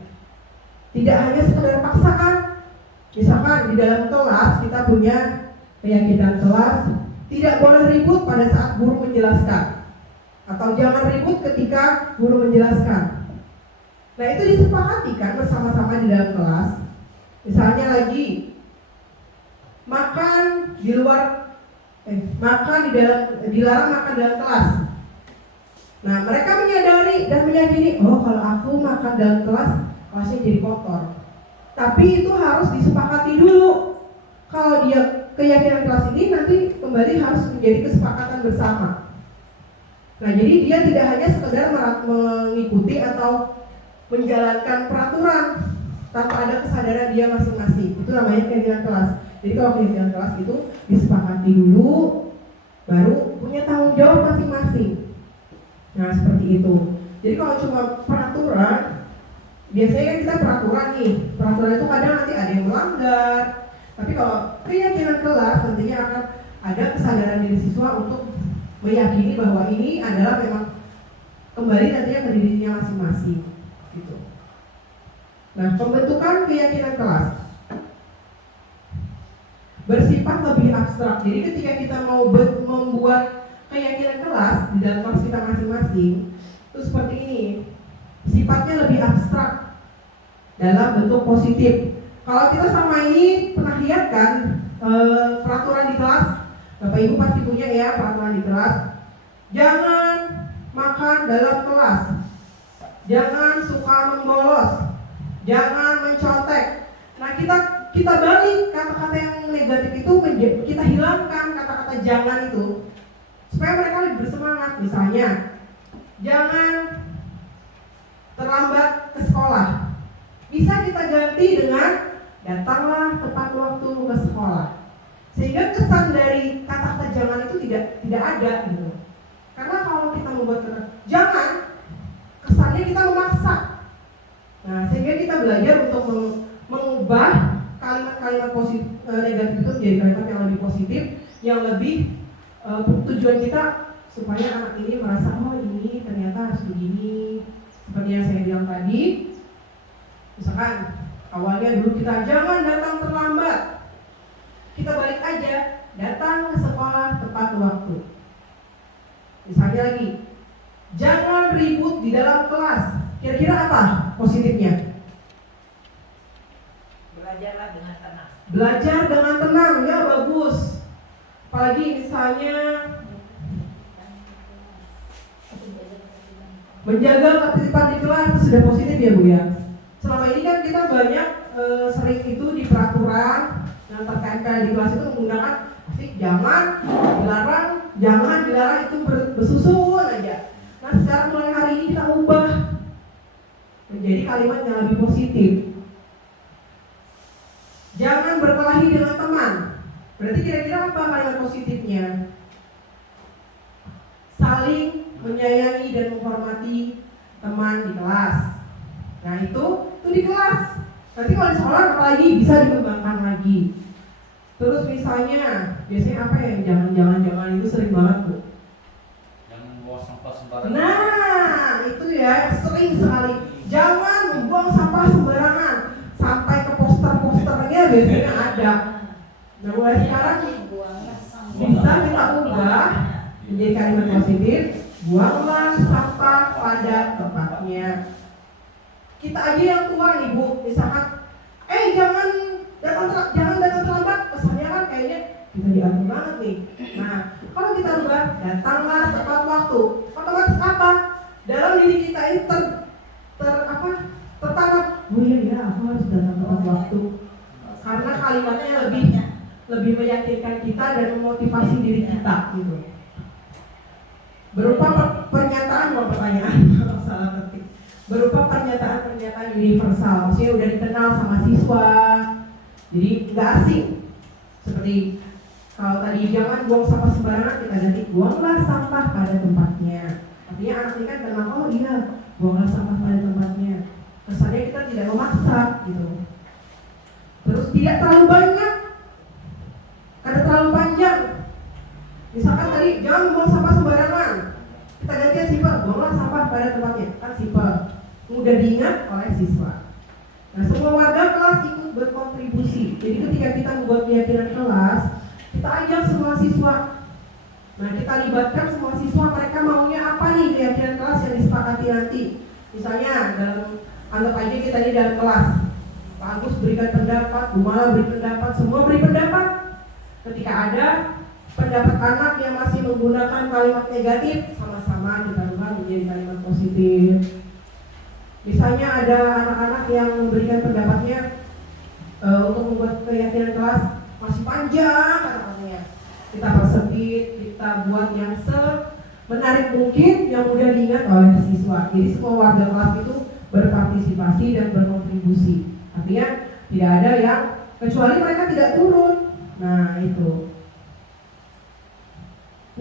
Tidak hanya sekedar paksaan. Misalkan di dalam kelas kita punya keyakinan kelas tidak boleh ribut pada saat guru menjelaskan, atau jangan ribut ketika guru menjelaskan. Nah, itu disepakati kan bersama-sama di dalam kelas. Misalnya lagi makan di luar, dilarang makan dalam kelas. Nah, mereka menyadari dan meyakini, oh kalau aku makan dalam kelas, kelasnya jadi kotor. Tapi itu harus disepakati dulu. Kalau dia keyakinan kelas ini nanti kembali harus menjadi kesepakatan bersama. Nah, jadi dia tidak hanya sekedar mengikuti atau menjalankan peraturan tanpa ada kesadaran dia masing-masing. Itu namanya keyakinan kelas. Jadi kalau keyakinan kelas itu disepakati dulu, baru punya tanggung jawab masing-masing. Nah, seperti itu. Jadi kalau cuma peraturan, biasanya kan kita peraturan nih. Peraturan itu kadang nanti ada yang melanggar. Tapi kalau keyakinan kelas, nantinya akan ada kesadaran diri siswa untuk meyakini bahwa ini adalah memang kembali nantinya ke dirinya masing-masing. Gitu. Nah, pembentukan keyakinan kelas bersifat lebih abstrak. Jadi ketika kita mau membuat keyakinan kelas di dalam kelas kita masing-masing, itu seperti ini. Sifatnya lebih abstrak dalam bentuk positif. Kalau kita sama ini pernah lihat kan peraturan di kelas, Bapak Ibu pasti punya ya peraturan di kelas. Jangan makan dalam kelas, jangan suka membolos, jangan mencontek. Nah, kita balik kata-kata yang negatif itu, kita hilangkan kata-kata jangan itu supaya mereka lebih bersemangat. Misalnya, jangan terlambat ke sekolah. Bisa kita ganti dengan datanglah tepat waktu ke sekolah. Sehingga kesan dari kata-kata jangan itu tidak ada gitu. Karena kalau kita membuat kata jangan, kesannya kita memaksa. Nah, sehingga kita belajar untuk mengubah kalimat-kalimat negatif itu menjadi kalimat yang lebih positif, yang lebih tujuan kita supaya anak ini merasa oh ini ternyata harus begini. Seperti yang saya bilang tadi, misalkan awalnya dulu kita jangan datang terlambat datang ke sekolah tepat waktu. Misalnya lagi, jangan ribut di dalam kelas. Kira-kira apa positifnya? Belajarlah dengan tenang. Belajar dengan tenang, ya bagus. Apalagi misalnya menjaga ketertiban di kelas itu sudah positif ya Bu ya. Selama ini kan kita banyak sering itu di peraturan yang tertempel di kelas itu menggunakan pasti jangan dilarang itu bersusun aja. Nah sekarang mulai hari ini kita ubah menjadi kalimat yang lebih positif. Jangan berkelahi dengan teman. Berarti kira-kira apa kalimat positifnya? Saling menyayangi dan menghormati teman di kelas. Nah itu di kelas. Nanti kalau di sekolah apalagi bisa dikembangkan lagi. Terus misalnya biasanya apa ya jangan itu sering banget Bu. Jangan buang sampah sembarangan. Nah itu ya sering sekali. Jangan membuang sampah sembarangan. Sampai ke poster-posternya biasanya ada. Nah mulai sekarang bisa kita ubah menjadi kalimat positif. Buanglah sampah pada tempatnya. Kita aja yang tua nih Bu, misalkan, jangan datang terlambat. Pesannya kan kayaknya kita diatur banget nih. Nah, kalau kita ubah, datanglah tepat waktu. Otomatis apa? Dalam diri kita ini tertanam. Oh iya, aku harus datang tepat waktu. Karena kalimatnya lebih meyakinkan kita dan memotivasi diri kita gitu. Berupa pernyataan bukan pertanyaan, salah ketik. Berupa pernyataan universal, maksudnya udah dikenal sama siswa, jadi nggak asing. Seperti kalau tadi jangan buang sampah sembarangan, kita ganti buanglah sampah pada tempatnya. Artinya anak ini kan kenal, oh iya, buanglah sampah pada tempatnya. Kesannya kita tidak memaksa gitu. Terus tidak terlalu banyak, kada terlalu panjang. Misalkan tadi jangan buang sampah sembarangan, kita ganti simpel, buanglah sampah pada tempatnya, kan simpel, mudah diingat oleh siswa. Nah semua warga kelas ikut berkontribusi. Jadi ketika kita membuat keyakinan kelas, kita ajak semua siswa. Nah kita libatkan semua siswa, mereka maunya apa nih keyakinan kelas yang disepakati nanti. Misalnya anggap aja kita ini dalam kelas, Pak Agus berikan pendapat, Bu Mala beri pendapat, semua beri pendapat. Ketika ada pendapat anak yang masih menggunakan kalimat negatif, sama-sama kita ubah menjadi kalimat positif. Misalnya ada anak-anak yang memberikan pendapatnya untuk membuat keyakinan kelas masih panjang kata-katanya, kita persempit, kita buat yang menarik mungkin yang mudah diingat oleh siswa. Jadi semua warga kelas itu berpartisipasi dan berkontribusi. Artinya tidak ada yang kecuali mereka tidak turun. Nah itu.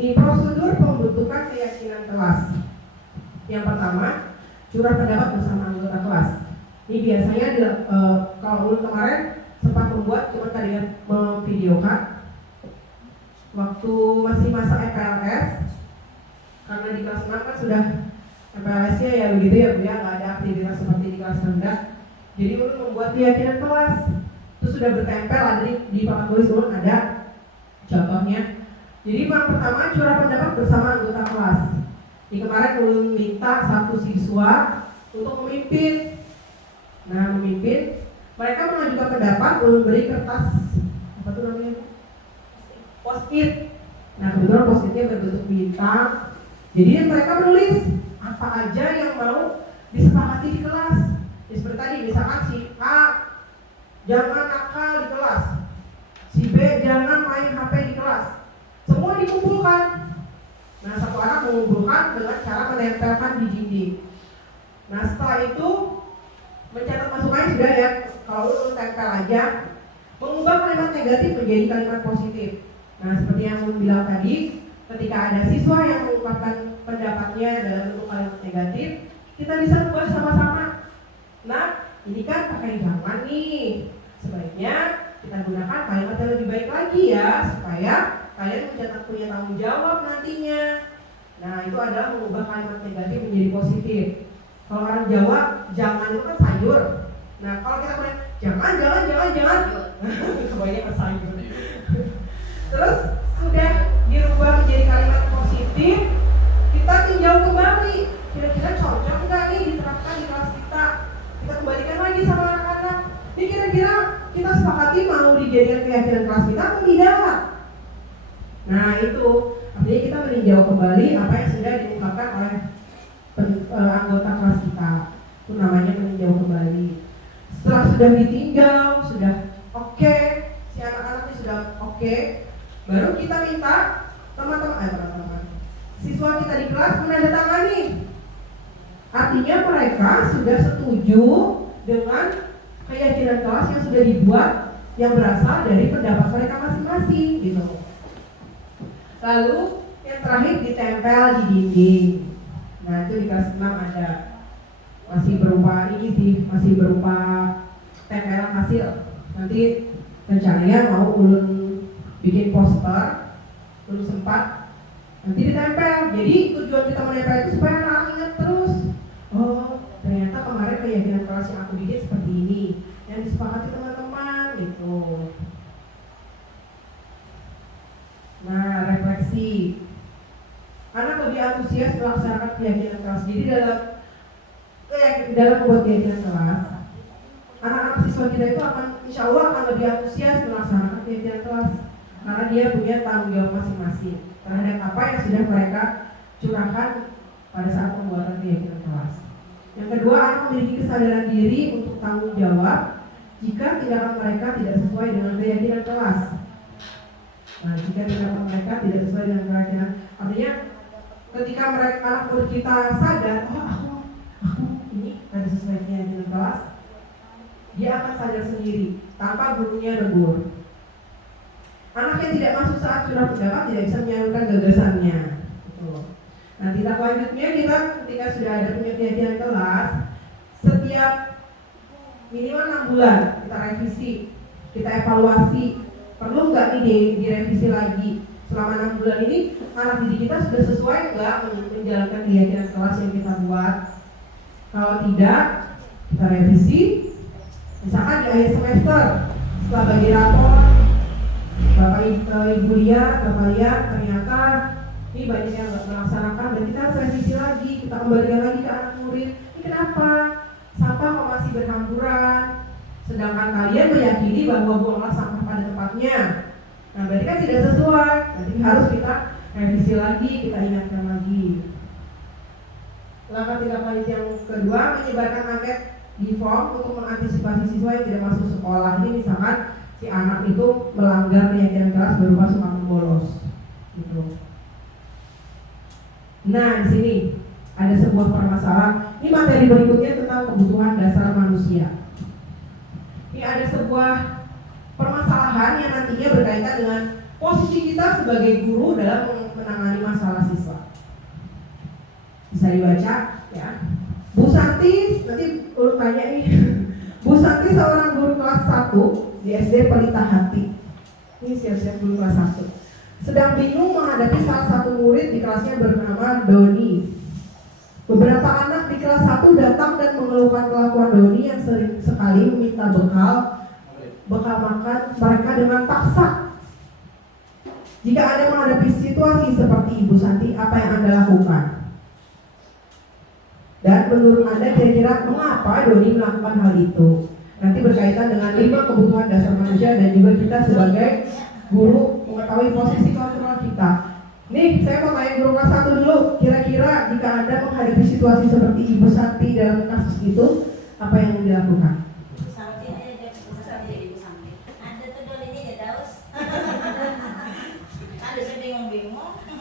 Ini prosedur pembentukan keyakinan kelas. Yang pertama, curah pendapat bersama anggota kelas. Ini biasanya kalau ulun kemarin sempat membuat, cuma tadi memvideokan waktu masih masa EPLS, karena di kelas 6 kan sudah EPLS-nya ya begitu ya Bu ya, nggak ada aktivitas seperti di kelas rendah. Jadi ulun membuat keyakinan kelas, itu sudah bertempel ada di papan tulis ulun ada contohnya. Jadi yang pertama curah pendapat bersama anggota kelas. Di kemarin ulun minta satu siswa untuk memimpin. Nah memimpin, mereka mengajukan pendapat, ulun beri kertas apa tuh namanya? Post-it. Nah kebetulan post-itnya berbentuk bintang. Jadi mereka menulis apa aja yang mau disepakati di kelas. Ya, seperti tadi misalkan si A jangan nakal di kelas, si B jangan main HP di kelas. Semua dikumpulkan. Nah satu anak mengumpulkan dengan cara menempelkan di dinding. Nah setelah itu mencatat masukannya sudah ya. Kalau lu tempel aja, mengubah kalimat negatif menjadi kalimat positif. Nah seperti yang saya bilang tadi, ketika ada siswa yang mengungkapkan pendapatnya dalam bentuk kalimat negatif, kita bisa ubah sama-sama. Nah ini kan pakai jangan nih, sebaiknya kita gunakan kalimat yang lebih baik lagi ya, supaya kalian punya tanggung jawab nantinya. Nah itu adalah mengubah kalimat negatif menjadi positif. Kalau orang Jawa, jangan itu kan sayur. Nah kalau kita bilang jangan kebanyakan sayur. Terus sepakati mau dijadikan keyakinan kelas kita atau tidak. Nah itu artinya kita meninjau kembali apa yang sudah diungkapkan oleh anggota kelas kita. Itu namanya meninjau kembali. Setelah sudah ditinjau, sudah oke, si anak-anaknya sudah oke, baru kita minta teman-teman siswa kita di kelas menandatangani. Artinya mereka sudah setuju dengan keyakinan kelas yang sudah dibuat yang berasal dari pendapat mereka masing-masing gitu. Lalu yang terakhir ditempel di dinding. Nah itu di kelas 6 ada, masih berupa ini sih, masih berupa tempelan hasil. Nanti rencananya mau ulun bikin poster, ulun sempat nanti ditempel. Jadi tujuan kita menempel itu supaya anak ingat terus. Oh ternyata kemarin keyakinan kelas yang aku bikin seperti ini, yang disepakati teman-teman gitu. Nah refleksi, anak lebih antusias melaksanakan keyakinan kelas. Jadi dalam membuat keyakinan kelas, anak-anak siswa kita itu akan insya Allah akan lebih antusias melaksanakan keyakinan kelas karena dia punya tanggung jawab masing-masing terhadap apa yang sudah mereka curahkan pada saat pembuatan keyakinan kelas. Yang kedua, anak memiliki kesadaran diri untuk tanggung jawab jika tindakan mereka tidak sesuai dengan keyakinan kelas. Nah, jika tindakan mereka tidak sesuai dengan keyakinan, artinya ketika mereka anak murid kita sadar, oh aku ini ada sesuai keyakinan kelas, dia akan sadar sendiri tanpa gurunya negur. Anak yang tidak masuk saat curah pendapat tidak bisa menyalurkan gagasannya. Nah, tindak lanjutnya kita ketika sudah ada punya keyakinan kelas, setiap minimal 6 bulan kita revisi, kita evaluasi, perlu nggak nih direvisi lagi. Selama 6 bulan ini anak didik kita sudah sesuai nggak menjalankan keyakinan kelas yang kita buat. Kalau tidak, kita revisi. Misalkan di akhir semester, setelah bagi rapor, Bapak Ibu lihat, Bapak lihat ternyata ini banyak yang nggak melaksanakan dan kita harus revisi lagi, kita kembalikan lagi ke anak murid. Ini kenapa? Sampah kok masih berhamburan, sedangkan kalian meyakini bahwa buanglah sampah pada tempatnya. Nah berarti kan tidak sesuai, nanti harus kita revisi lagi, kita ingatkan lagi. Langkah tindak lanjut yang kedua, menyebarkan angket di form untuk mengantisipasi siswa yang tidak masuk sekolah. Ini misalkan si anak itu melanggar keyakinan kelas berupa suka bolos, gitu. Nah di sini ada sebuah permasalahan. Ini materi berikutnya tentang kebutuhan dasar manusia. Ini ada sebuah permasalahan yang nantinya berkaitan dengan posisi kita sebagai guru dalam menangani masalah siswa. Bisa dibaca ya. Bu Santi, nanti ulun tanya nih. Bu Santi seorang guru kelas 1 di SD Pelita Hati. Ini siap-siap guru kelas 1. Sedang bingung menghadapi salah satu murid di kelasnya bernama Doni. Beberapa anak di kelas 1 datang dan mengeluhkan kelakuan Doni yang sering sekali meminta bekal makan mereka dengan paksa. Jika Anda menghadapi situasi seperti Ibu Santi, apa yang Anda lakukan? Dan menurut Anda kira-kira mengapa Doni melakukan hal itu? Nanti berkaitan dengan 5 kebutuhan dasar manusia dan juga kita sebagai guru mengetahui posisi kultural kita. Nih, saya mau tanya guru kelas 1 dulu. Kira-kira jika Anda menghadapi situasi seperti Ibu Santi dalam kasus itu, apa yang dilakukan?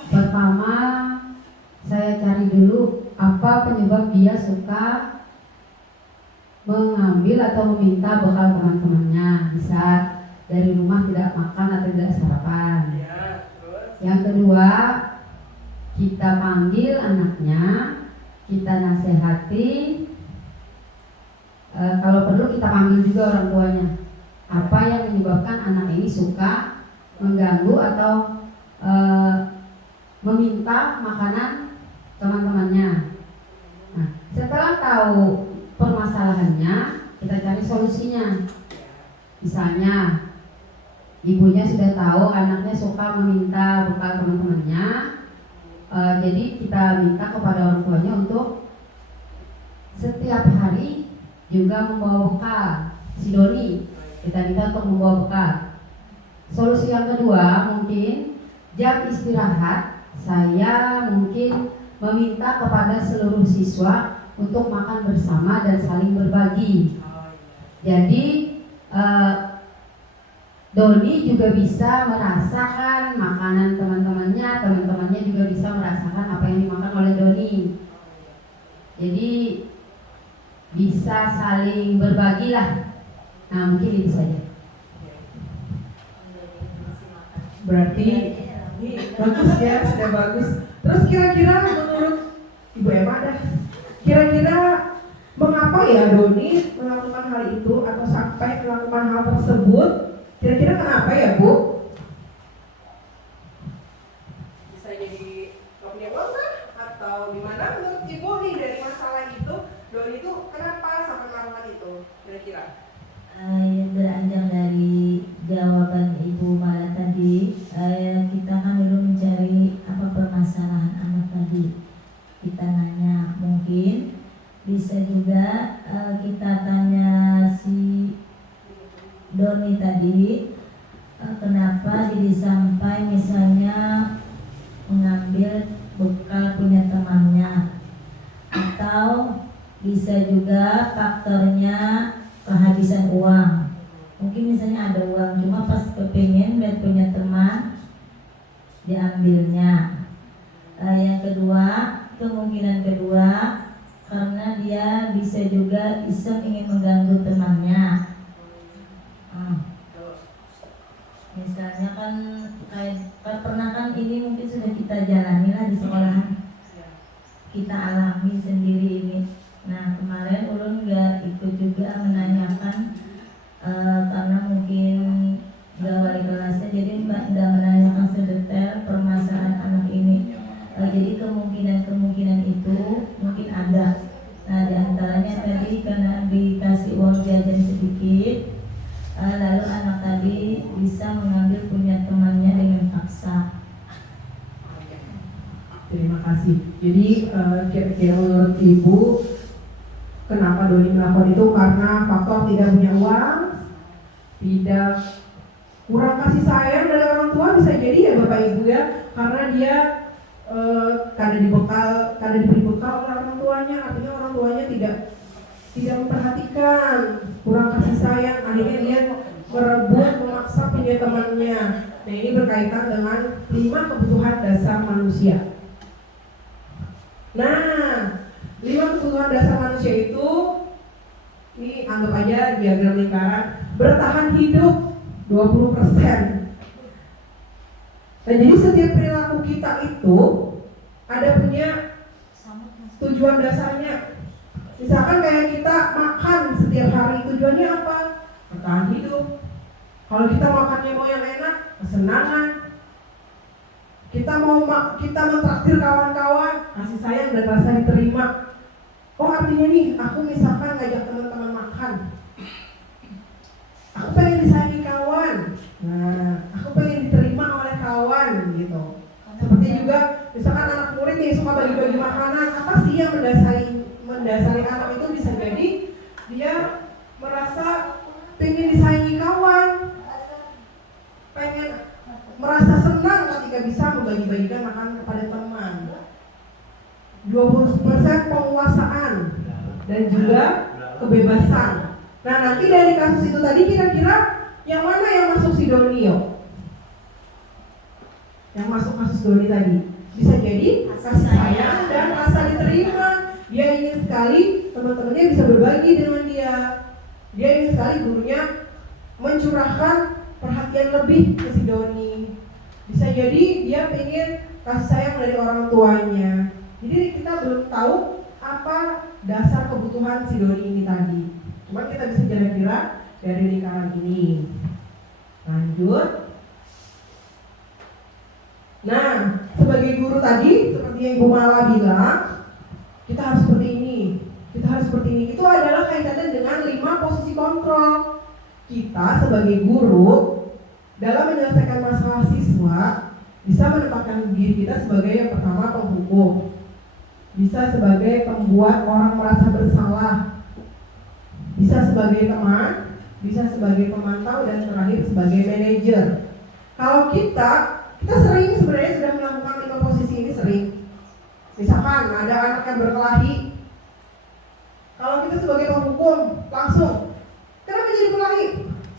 Pertama, saya cari dulu apa penyebab dia suka mengambil atau meminta bekal teman-temannya. Bisa dari rumah tidak makan atau tidak sarapan. Yang kedua, kita panggil anaknya, kita nasihati. Kalau perlu kita panggil juga orang tuanya. Apa yang menyebabkan anak ini suka mengganggu atau meminta makanan teman-temannya. Nah, setelah tahu permasalahannya, kita cari solusinya. Misalnya, ibunya sudah tahu anaknya suka meminta bekal teman-temannya, jadi kita minta kepada orang tuanya untuk setiap hari juga membawa bekal si Doni. Kita minta untuk membawa bekal. Solusi yang kedua mungkin jam istirahat saya mungkin meminta kepada seluruh siswa untuk makan bersama dan saling berbagi. Jadi Doni juga bisa merasakan makanan teman-temannya, teman-temannya juga bisa merasakan apa yang dimakan oleh Doni. Jadi bisa saling berbagi lah. Nah mungkin itu saja. Berarti ini bagus ya, sudah bagus. Terus kira-kira menurut Ibu Emma dah, kira-kira mengapa ya Doni melakukan hal itu atau sampai melakukan hal tersebut? Kira-kira kenapa ya Bu? Bisa jadi gak punya uang kah? Atau gimana menurut Ibu nih dari masalah itu, Doni itu kenapa sampai melakukan itu? Kira-kira? Yang beranjak dari jawaban Ibu Mala tadi, kita kan dulu mencari apa permasalahan anak tadi. Kita nanya, mungkin bisa juga kita tanya si Doni tadi, kenapa jadi sampai misalnya mengambil bekal punya temannya, atau bisa juga faktornya kehabisan uang. Mungkin misalnya ada uang, cuma pas kepengen lihat punya teman diambilnya. Yang kedua, kemungkinan kedua karena dia bisa juga iseng ingin mengganggu temannya. Misalnya kan pernah kan ini mungkin sudah kita jalani lah di sekolahan, kita alami sendiri ini. Nah kemarin ulun nggak ikut juga menanyakan karena mungkin nggak wali kelasnya, jadi nggak menanyakan sedetail permasalahan anak ini. Jadi kemungkinan itu mungkin ada. Nah diantaranya tadi karena dikasih uang jajan sedikit, lalu anak tadi bisa mengambil punya temannya dengan paksa. Terima kasih. Jadi kira-kira menurut Ibu kenapa Doni melakukan itu karena faktor tidak punya uang, tidak kurang kasih sayang dari orang tua, bisa jadi ya Bapak Ibu ya, karena dia karena diberi bekal oleh orang tuanya, artinya orang tuanya tidak memperhatikan, kurang kasih sayang, akhirnya dia merebut, memaksa punya temannya. Nah ini berkaitan dengan 5 kebutuhan dasar manusia. Nah 5 kebutuhan dasar manusia itu, ini anggap aja diagram lingkaran, bertahan hidup 20%. Nah jadi setiap perilaku kita itu ada punya tujuan dasarnya. Misalkan kayak kita makan setiap hari, tujuannya apa? Bertahan hidup. Kalau kita makannya mau yang enak, kesenangan. Kita mentraktir kawan-kawan, kasih sayang dan rasa diterima. Oh artinya nih, aku misalkan ngajak teman-teman makan, aku pengen disayangi kawan. Nah, aku pengen diterima oleh kawan gitu. Seperti juga misalkan anak murid nih suka bagi-bagi makanan, apa sih yang mendasari anak itu? Bisa jadi dia merasa pengen disayangi kawan, pengen merasa senang ketika bisa membagi-bagikan makanan kepada teman. 20% penguasaan dan juga kebebasan. Nah nanti dari kasus itu tadi kira-kira yang mana yang masuk si Doni yo? Yang masuk kasus Doni tadi bisa jadi kasih sayang dan rasa diterima. Dia ingin sekali teman-temannya bisa berbagi dengan dia. Dia ingin sekali gurunya mencurahkan perhatian lebih ke si Doni. Bisa jadi dia pengen kasih sayang dari orang tuanya. Jadi kita belum tahu apa dasar kebutuhan si Doni ini tadi. Cuma kita bisa kira-kira dari lingkaran ini. Lanjut. Nah, sebagai guru tadi, seperti yang Ibu Mala bilang, kita harus seperti ini. Kita harus seperti ini. Itu adalah kaitannya dengan 5 posisi kontrol. Kita sebagai guru dalam menyelesaikan masalah siswa bisa menempatkan diri kita sebagai yang pertama penghukum, bisa sebagai pembuat orang merasa bersalah, bisa sebagai teman, bisa sebagai pemantau, dan terakhir sebagai manajer. Kalau kita sering sebenarnya sudah melakukan 5 posisi ini sering. Misalkan ada anak yang berkelahi, kalau kita sebagai penghukum langsung, kenapa jadi berkelahi?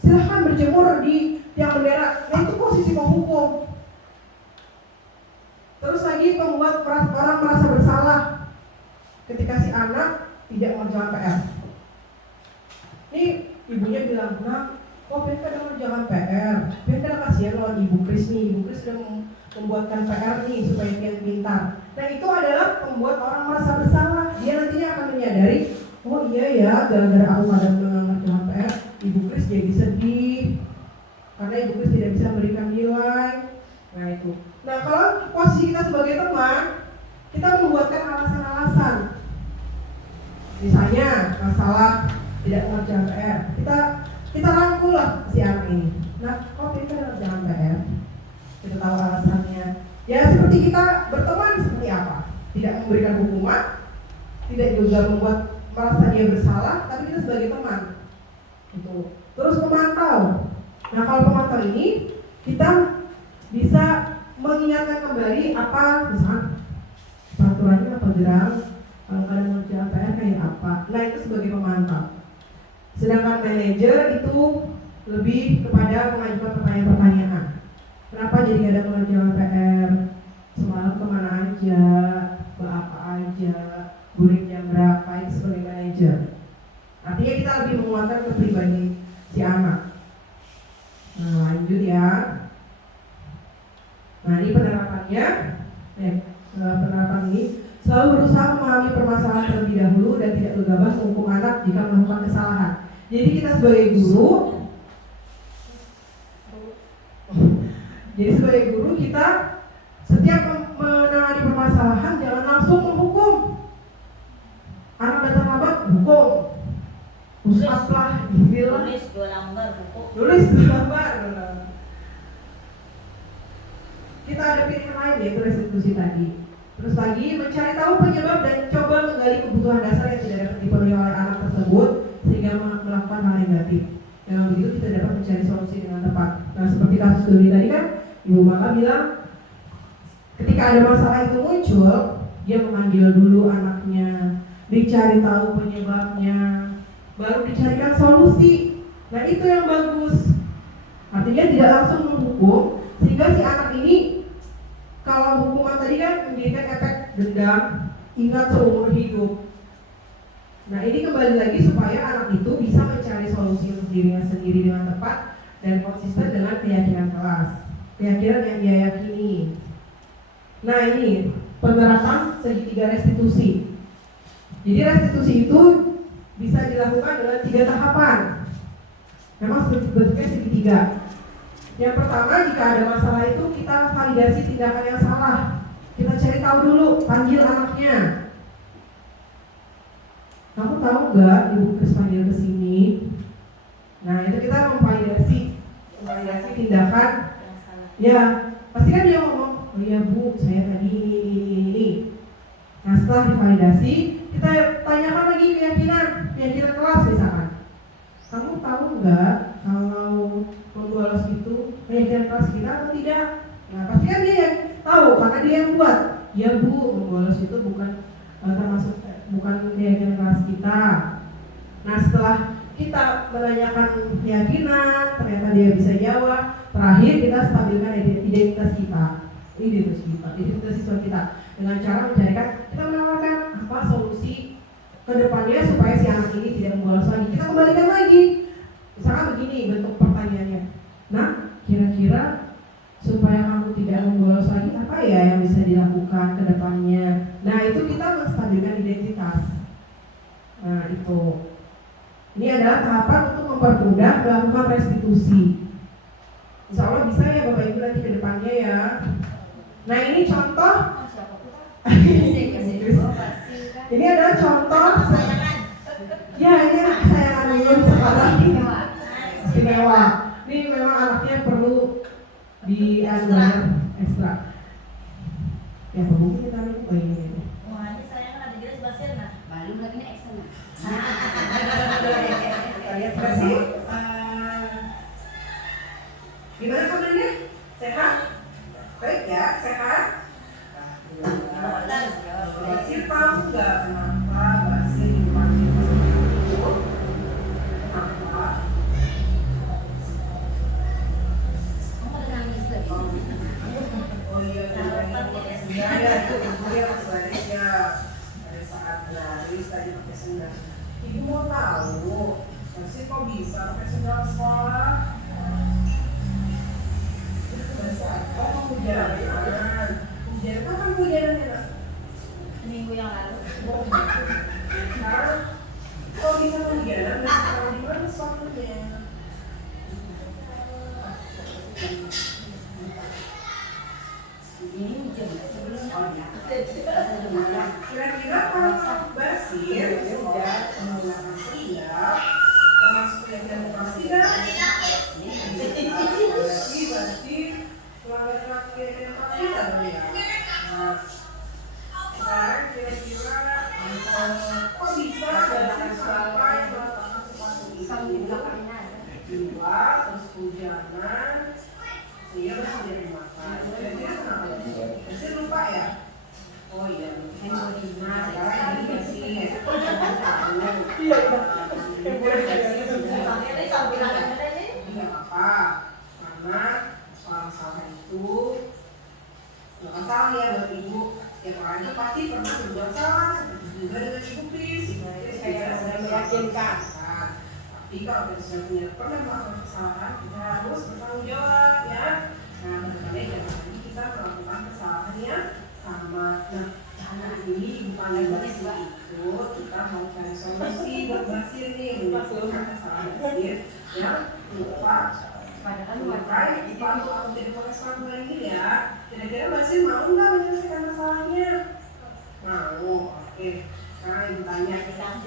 Silahkan berjemur di tiang bendera. Nah itu posisi penghukum. Terus lagi membuat orang merasa bersalah ketika si anak tidak mengerjakan PR. Ini ibunya bilang, nah, kok Bianca udah mengerjakan PR? Bianca kasihan lawan Ibu Kris nih. Ibu Kris sudah membuatkan PR nih supaya dia pintar. Nah itu adalah membuat orang merasa bersalah. Dia nantinya akan menyadari, oh iya ya, gara-gara aku kadang mengerjakan PR, Ibu Kris jadi sedih karena Ibu Kris tidak bisa memberikan nilai. Nah itu. Nah kalau posisi kita sebagai teman, kita membuatkan alasan-alasan. Misalnya masalah tidak mengerjakan PR, kita rangkul lah si anak ini. Nah, kok kita mengerjakan PR? Kita tahu alasannya. Ya seperti kita berteman seperti apa? Tidak memberikan hukuman, tidak juga membuat merasa dia bersalah, tapi kita sebagai teman. Itu. Terus memantau. Nah kalau pemantau ini kita bisa mengingatkan kembali apa, misalnya peraturannya apa gerang, kalau kalian mengerjakan PR kayak apa. Nah itu sebagai pemantau. Sedangkan manajer itu lebih kepada mengajukan pertanyaan-pertanyaan. Kenapa jadi gak ada mengerjakan PR? Semalam kemana aja? Apa aja? Guring jam berapa? Itu sebagai manajer. Artinya kita lebih menguatkan kepribadian si anak. Nah lanjut ya. Nah ini penerapannya. Penerapan ini selalu berusaha memahami permasalahan terlebih dahulu dan tidak gegabah menghukum anak jika melakukan kesalahan. Jadi kita sebagai guru, kita setiap menangani permasalahan jangan langsung menghukum. Anak datang lambat, hukum. Usaplah, dibilang. Tulis 2 lembar buku. Tulis 2 lembar. Kita ada pilihan lain yaitu restitusi tadi. Terus lagi mencari tahu penyebab dan coba menggali kebutuhan dasar yang tidak dapat dipenuhi oleh anak tersebut sehingga melakukan hal negatif. Dengan begitu kita dapat mencari solusi dengan tepat. Nah seperti kasus Doni tadi kan, Ibu Maka bilang ketika ada masalah itu muncul, dia memanggil dulu anaknya, dicari tahu penyebabnya, baru dicarikan solusi. Nah itu yang bagus. Artinya tidak langsung menghukum, sehingga si anak ini, kalau hukuman tadi kan memberikan efek dendam, ingat seumur hidup. Nah ini kembali lagi supaya anak itu bisa mencari solusi untuk dirinya sendiri dengan tepat dan konsisten dengan keyakinan kelas, keyakinan yang dia yakini. Nah ini penerapan segitiga restitusi. Jadi restitusi itu bisa dilakukan dengan 3 tahapan. Memang bentuknya segitiga. Yang pertama, jika ada masalah itu kita validasi tindakan yang salah. Kita cari tahu dulu, panggil anaknya. Kamu tahu nggak Ibu Kris panggil ke sini? Nah itu kita memvalidasi tindakan. Ya, pasti kan dia ngomong, oh iya Bu, saya tadi ini. Nah setelah divalidasi, kita tanyakan lagi keyakinan kelas misalkan. Kamu tahu nggak kalau membolos itu keyakinan kelas kita atau tidak? Nah pasti kan dia yang tahu karena dia yang buat. Ya Bu, membolos itu bukan termasuk bukan keyakinan kelas kita. Nah setelah kita menanyakan keyakinan, ternyata dia bisa jawab. Terakhir kita stabilkan identitas siswa kita dengan cara mencarikan, kita menawarkan apa solusi kedepannya supaya si anak ini tidak membolos lagi. Kita kembalikan lagi, misalkan begini bentuk pertanyaannya. Nah, kira-kira supaya kamu tidak membolos lagi apa ya yang bisa dilakukan kedepannya? Nah, itu kita menstabilkan identitas. Nah, itu. Ini adalah tahapan untuk mempermudah melakukan restitusi. Insya Allah bisa ya Bapak Ibu nanti kedepannya ya. Nah, ini contoh. Ini adalah contoh. Ya, ini anak kesayangan Yuyun sekarang. Istimewa. Ini memang anaknya perlu di ekstra. Ya, mungkin kita lupa ini. Wah, ini saya kan ada jelas basir nah. Balung lagi nih ekstra. Kita lihat sih. Gimana kabarnya? Sehat? Baik ya, sehat? Basir tahu nggak kenapa Basir dipanggil itu? Kenapa? Oh iya, pakai sendal ya, itu ibunya pas barisnya pada saat baris tadi pakai sendal. Ibu mau tahu, Basir kok bisa pakai sendal sekolah? Oh, hujanan. Hujan kapan hujanannya? Minggu yang lalu. Sekarang kok bisa hujanan? Dan sekarang di mana sepatunya? Ini hujan sebelumnya. Kira-kira kalau Basir sudah menggunakan sendal, termasuk yang pasti kan? Berarti Basir melanggar yang pasti kan ya? Nah, sekarang kira-kira kok bisa Basir sampai meletakkan sepatu ini di luar terus hujanan sehingga Basir jadi makan. Kira-kira kenapa? Basir lupa ya? Oh iya, sekarang ini Basir nggak apa, karena salah itu nggak masalah ya buat ibu. Setiap orang itu pasti pernah berbuat salah, seperti juga dengan ibu Kris. Saya sudah meyakinkan. Tapi kalau kita sudah pernah melakukan kesalahan, kita harus bertanggung jawab ya. Nah, makanya jangan lagi kita melakukan kesalahan yang sama. Nah, karena ini ibu panggil Basir itu kita mau cari solusi buat Basir nih, melakukan kesalahan Basir yang lupa pakai sepatu atau tidak pakai sepatu lagi ya. Kira-kira Basir mau nggak menyelesaikan masalahnya? Mau, oke. Sekarang ibu tanya,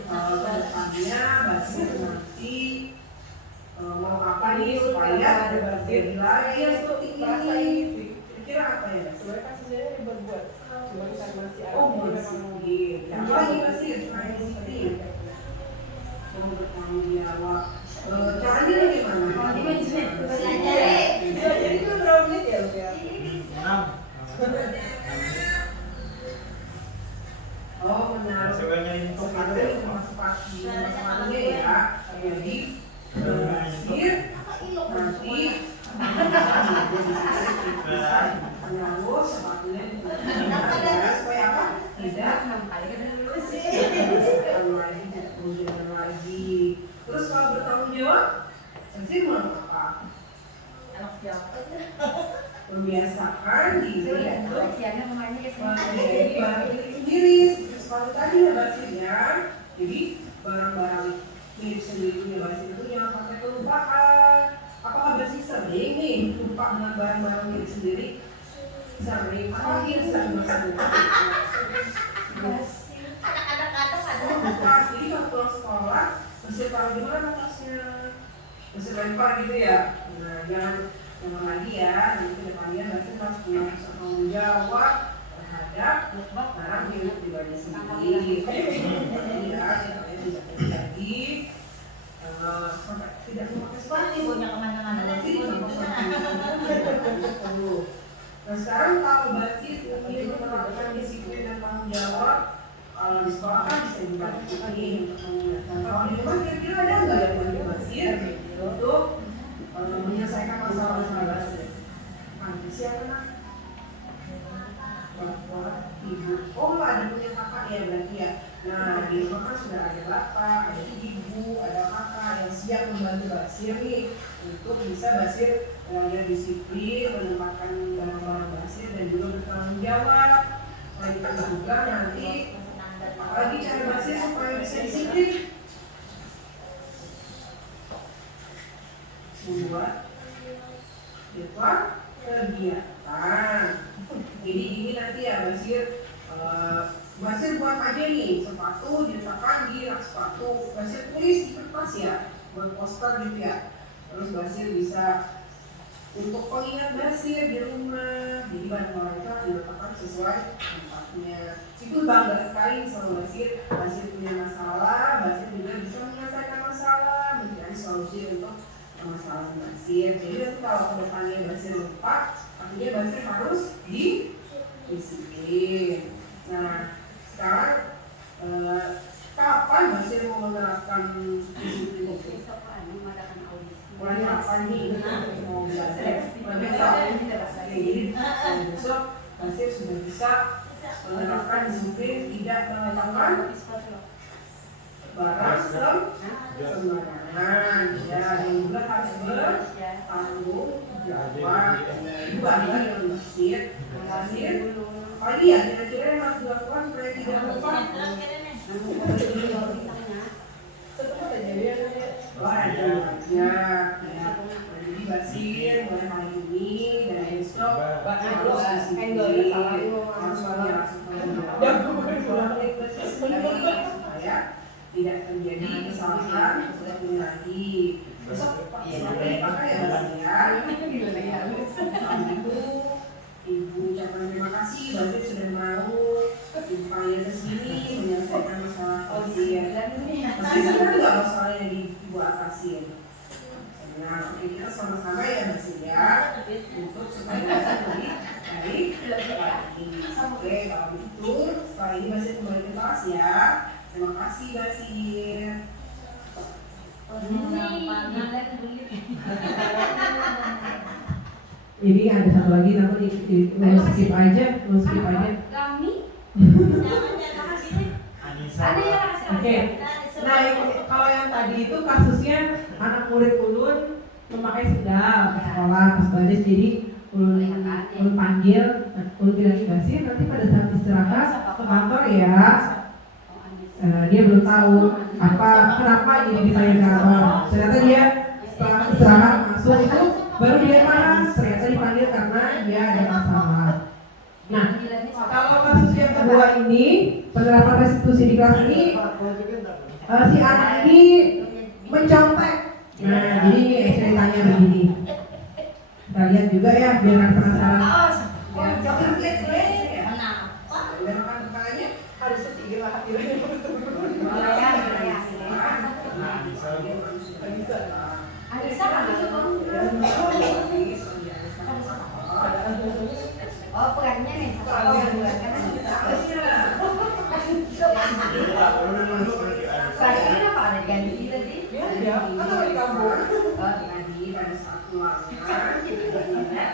kalau depannya Basir nanti mau apa nih supaya Basir nilai yang seperti ini? Kira-kira apa ya? Sebenarnya kasusnya berbuat, cuma kita masih ada. Oh, bersih. Apa lagi Basir? Selain bersih. Mau bertanggung jawab. Caranya bagaimana? Jadi itu berapa menit ya? Oh, benar. Sepatunya sepatunya ya. Jadi Basir nanti terus sepatunya supaya apa? Tidak lagi. Terus kalau bertanggung jawab, Basir mau apa? Membiasakan diri untuk menjadi barang milik sendiri. Seperti tadi ya Basir ya. Jadi barang-barang milik sendiri punya Basir itu jangan sampai kelupaan. Apakah Basir sering nih lupa dengan barang-barang milik sendiri? Sering. Apalagi yang sering Basir lupa? Lupa. Jadi kalau pulang sekolah Basir taruh di mana tasnya? Basir lempar gitu ya. Nah, jangan lagi ya. Nanti ke depannya Basir harus punya rasa tanggung jawab terhadap barang milik pribadi sendiri. Ya, supaya tidak terjadi tidak memakai sepatu. Punya kemana-mana Nanti nah sekarang kalau Basir ingin menerapkan disiplin dan tanggung jawab, kalau di sekolah kan bisa dibagi untuk mengingatkan. Kalau di rumah kira-kira ada nggak yang bantu Basir untuk menyelesaikan masalah Basir? Siapa nak? Bapak, ibu. Oh, ada punya kakak ya berarti ya. Nah, di rumah kan sudah ada bapak, ada ibu, ada kakak yang siap membantu Basir nih untuk bisa Basir belajar disiplin, menempatkan barang-barang Basir dan juga bertanggung jawab. Selain itu juga nanti apalagi cara Basir supaya bisa disiplin. Buat kegiatan. Jadi ini nanti ya Basir buat aja nih sepatu diletakkan di rak sepatu. Basir tulis di kertas ya, buat poster gitu ya. Terus Basir bisa untuk pengingat Basir di rumah. Jadi barang-barang itu harus diletakkan sesuai tempatnya. Itu bangga sekali sama Basir. Basir punya masalah, Basir juga bisa menyelesaikan masalah, mencari solusi untuk permasalahan Basir. Jadi nanti kalau ke depannya Basir lupa, artinya Basir harus disiplin. Nah, sekarang kapan Basir mau menerapkan disiplin itu? Mulai kapan nih? Mau belajar? Mulai besok? Jadi besok Basir sudah bisa menerapkan disiplin tidak meletakkan barang sembarangan. Ya, dan juga harus bertanggung jawab. Itu adalah yang Basir. Apalagi ya kira-kira yang harus dilakukan supaya tidak lupa? Jadi Basir mulai hari ini dan besok harus disiplin, harus supaya tidak terjadi kesalahan seperti ini lagi. Besok selalu dipakai ya Basir ya. Itu Ibu ucapkan terima kasih Basir sudah mau dipanggil ke sini menyelesaikan masalah Basir. Basir sebenarnya nggak masalah yang Ibu atasin. Nah, kita sama-sama ya Basir ya, untuk supaya Basir lebih baik lagi. Oke, kalau begitu setelah ini Basir kembali ke kelas ya. Terima kasih Basir. Ini ada satu lagi namun lu skip aja. Kami Oke. Nah, kalau yang tadi itu kasusnya anak murid Ulun memakai sendal ke sekolah pas balik, jadi Ulun panggil, Ulun bilang Basir nanti pada saat istirahat ke kantor ya. Dia belum tahu kenapa jadi dipanggil ke kantor. Ternyata dia setelah istirahat masuk itu baru dia paham ternyata dipanggil karena dia ada masalah. Nah, kalau kasus yang kedua ini penerapan restitusi di kelas ini, si anak ini mencontek. Nah, jadi ini ceritanya begini. Kita lihat juga ya biar kan penasaran. Jangan lihat ya. Udah makan kepalanya harusnya sih lah. oh perannya nih Pasti apa ada ganti tadi? Ya, kan kalau di kampung. Tadi pada saat pulangan,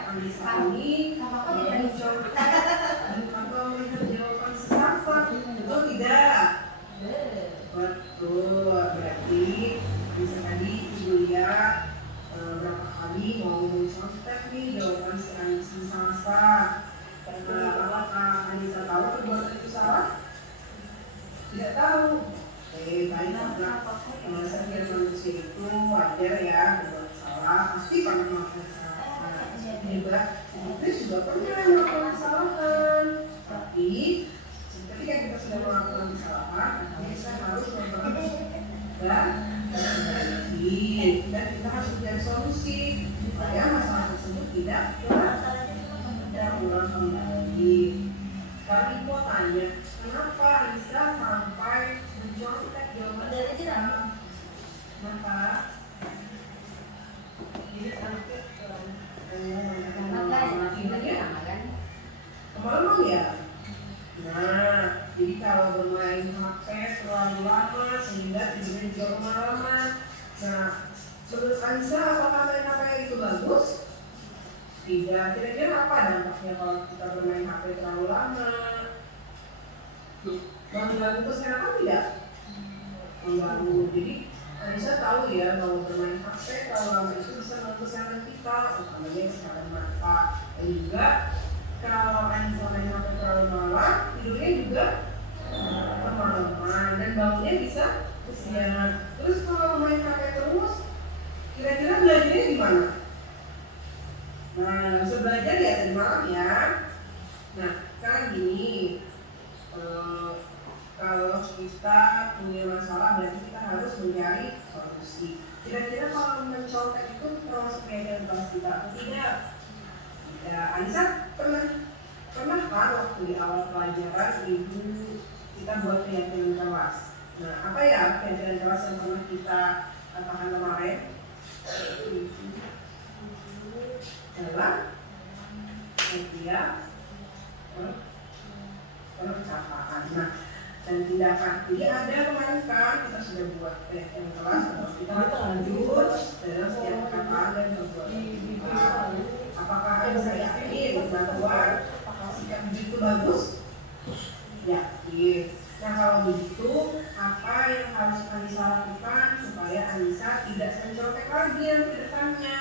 Anissa ini mencontek atau melihat jawaban sesat, betul tidak? Betul, berarti bisa tadi Ibu lihat berapa kali mau mencontek nih jawaban si Anissa. Apakah Anissa tahu perbuatan itu salah? Tidak tahu. Baik juga. Setiap manusia itu wajar ya berbuat salah, pasti pernah melakukan kesalahan. Juga Iblis juga pernah melakukan kesalahan. Tapi ketika kita sudah melakukan kesalahan, kita harus memperbaiki dan kita harus mencari solusi supaya masalah tersebut tidak terulang kembali. Sekarang Ibu tanya, kenapa Anissa sampai mencontek jawaban dari kita? Kenapa? Jadi anaknya kemalaman ya? Nah, jadi kalau bermain HP terlalu lama sehingga tidurnya juga kemalaman. Nah, menurut Anissa apakah main HP itu bagus? Tidak. Kira-kira apa dampaknya kalau kita bermain HP terlalu lama? Mengganggu kesehatan tidak? Mengganggu. Jadi Anissa tahu ya bahwa bermain HP terlalu lama itu bisa mengganggu kesehatan kita, utamanya kesehatan mata. Dan juga kalau Anissa main HP terlalu malam, tidurnya juga kemalaman dan bangunnya bisa kesiangan. Terus kalau main HP terus, kira-kira belajarnya gimana? Nah, bisa belajar ya dari malam ya. Nah, sekarang gini, kalau kita punya masalah berarti kita harus mencari solusi. Kira-kira kalau mencontek itu termasuk kegiatan kelas kita atau tidak? Ya, Anissa pernah kan waktu di awal pelajaran Ibu kita buat kegiatan kelas. Nah, apa ya kegiatan kelas yang pernah kita katakan kemarin? adalah setiap perkataan. Nah, dan tindakan ini ada kemarin kan kita sudah buat yang kelas atau kita lanjut dalam setiap perkataan dan perbuatan. Apakah saya yakin bahwa sikap begitu bagus? Yakin. Nah, kalau begitu, apa yang harus Anissa lakukan supaya Anissa tidak mencontek lagi yang ke depannya?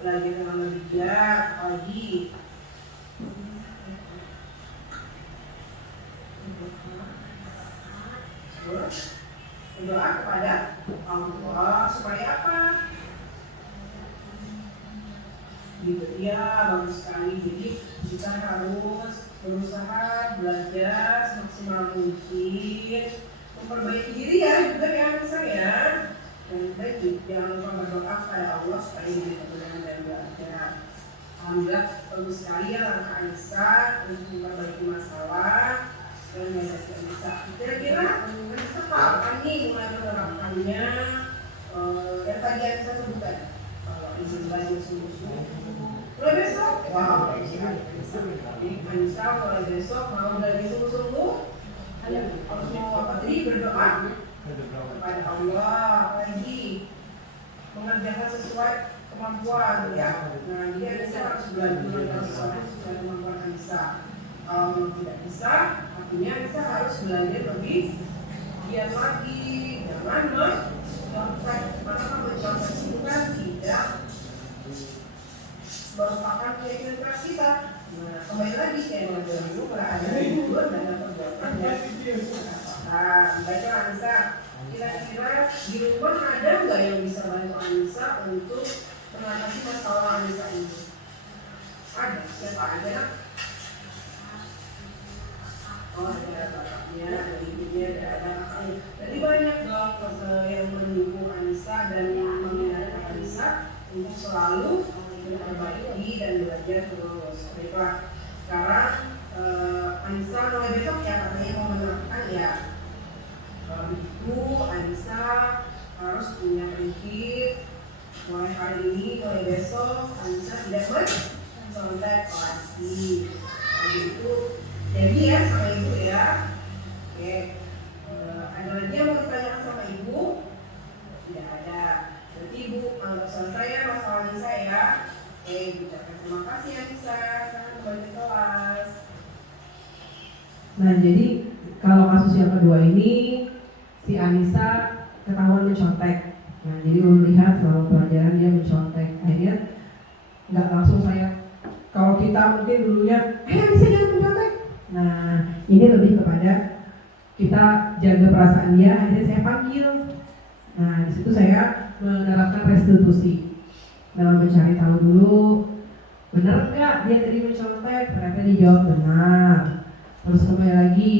Belajar dengan lebih giat lagi. Berdoa kepada Allah supaya apa? Gitu ya, bagus sekali. Jadi kita harus berusaha belajar semaksimal mungkin, memperbaiki diri ya juga ya saya. Dan kita jangan lupa berdoa kepada Allah supaya diberi kemudahan dan belajar. Alhamdulillah bagus sekali ya langkah Anissa untuk memperbaiki masalah dan menghadapi Anissa. Kira-kira Anissa kapan nih mulai menerapkannya? Yang tadi Anissa sebutkan kalau izin belajar sungguh-sungguh. Mulai besok, wow, jadi Anissa mulai besok mau belajar sungguh-sungguh. Harus mau apa tadi berdoa kepada Allah, lagi mengerjakan sesuai kemampuan ya. Nah, dia Anissa harus belajar mengerjakan sesuatu sesuai kemampuan Anissa. Kalau tidak bisa, artinya Anissa harus belajar lebih giat lagi. Jangan mencontek, maka mencontek itu kan tidak merupakan keyakinan keras kita. Nah, kembali lagi saya mengajar dulu pada ada dulu dan perbuatan dan kata-kata. Baiklah Anissa, kira-kira di rumah ada nggak yang bisa bantu Anissa untuk mengatasi masalah Anissa ini? Ada, siapa ada? Oh, ada bapaknya, ada ibunya, ada kakaknya. Jadi banyak dong yang mendukung Anissa dan mengingatkan Anissa untuk selalu memperbaiki dan belajar terus. Baiklah, sekarang Anissa mulai besok ya katanya mau menerapkan ya. Kalau begitu Anissa harus punya prinsip. Mulai hari ini, mulai besok Anissa tidak mencontek lagi. Kalau begitu jadi ya sama ibu ya. Oke, ada lagi yang mau ditanyakan sama ibu? Tidak ada. Berarti ibu anggap selesai ya masalah Anissa ya. Oke, ucapkan terima kasih Anissa. Sekarang kembali ke kelas. Nah, jadi kalau kasus yang kedua ini si Anissa ketahuan mencontek. Nah, jadi melihat selama pelajaran dia mencontek. Akhirnya nggak langsung saya. Kalau kita mungkin dulunya, Anissa jangan mencontek. Nah, ini lebih kepada kita jaga perasaan dia. Akhirnya saya panggil. Nah, di situ saya menerapkan restitusi dalam mencari tahu dulu benar nggak dia tadi mencontek. Ternyata dijawab benar. Terus kembali lagi,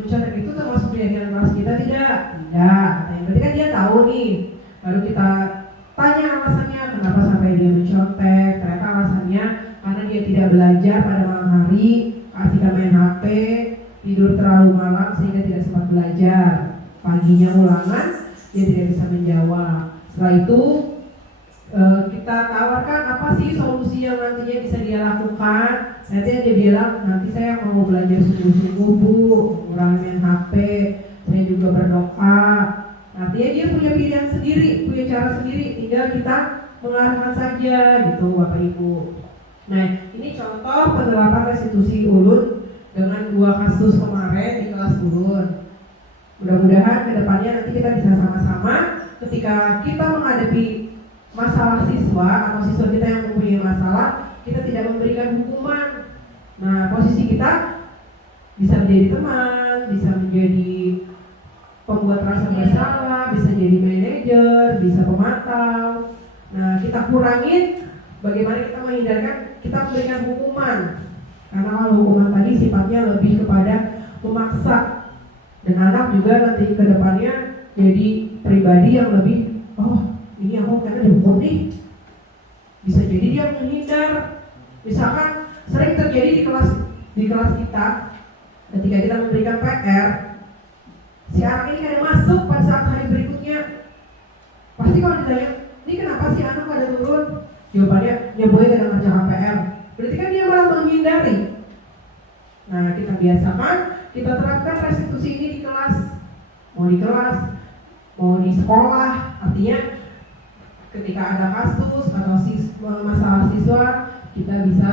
mencontek itu termasuk keyakinan keras kita tidak? Tidak. Berarti kan dia tahu nih. Baru kita tanya alasannya kenapa sampai dia mencontek. Ternyata alasannya karena dia tidak belajar pada malam hari, asik main HP, tidur terlalu malam sehingga tidak sempat belajar. Paginya ulangan, dia tidak bisa menjawab. Setelah itu kita tawarkan apa sih solusi yang nantinya bisa dia lakukan. Nanti dia bilang, nanti saya mau belajar sungguh-sungguh bu, mengurangi main HP, saya juga berdoa. Artinya dia punya pilihan sendiri, punya cara sendiri, tinggal kita mengarahkan saja gitu Bapak Ibu. Nah, ini contoh penerapan restitusi ulun dengan 2 kasus kemarin di kelas ulun. Mudah-mudahan kedepannya nanti kita bisa sama-sama ketika kita menghadapi masalah siswa atau siswa kita yang mempunyai masalah, kita tidak memberikan hukuman. Nah, posisi kita bisa menjadi teman, bisa menjadi pembuat rasa bersalah, bisa jadi manajer, bisa pemantau. Nah, kita kurangin bagaimana kita menghindarkan kita memberikan hukuman. Karena kalau hukuman tadi sifatnya lebih kepada memaksa. Dan anak juga nanti ke depannya jadi pribadi yang lebih, oh ini aku karena dihukum nih. Bisa jadi dia menghindar. Misalkan sering terjadi di kelas kita ketika kita memberikan PR, si anak ini kadang masuk pada saat hari berikutnya pas pasti kalau ditanya, ini kenapa sih anak pada turun? Jawabannya, ya boy gak ada ngerjakan PR. Berarti kan dia malah menghindari. Nah, kita biasakan, kita terapkan restitusi ini di kelas. Mau di kelas, mau di sekolah. Artinya ketika ada kasus atau masalah siswa, kita bisa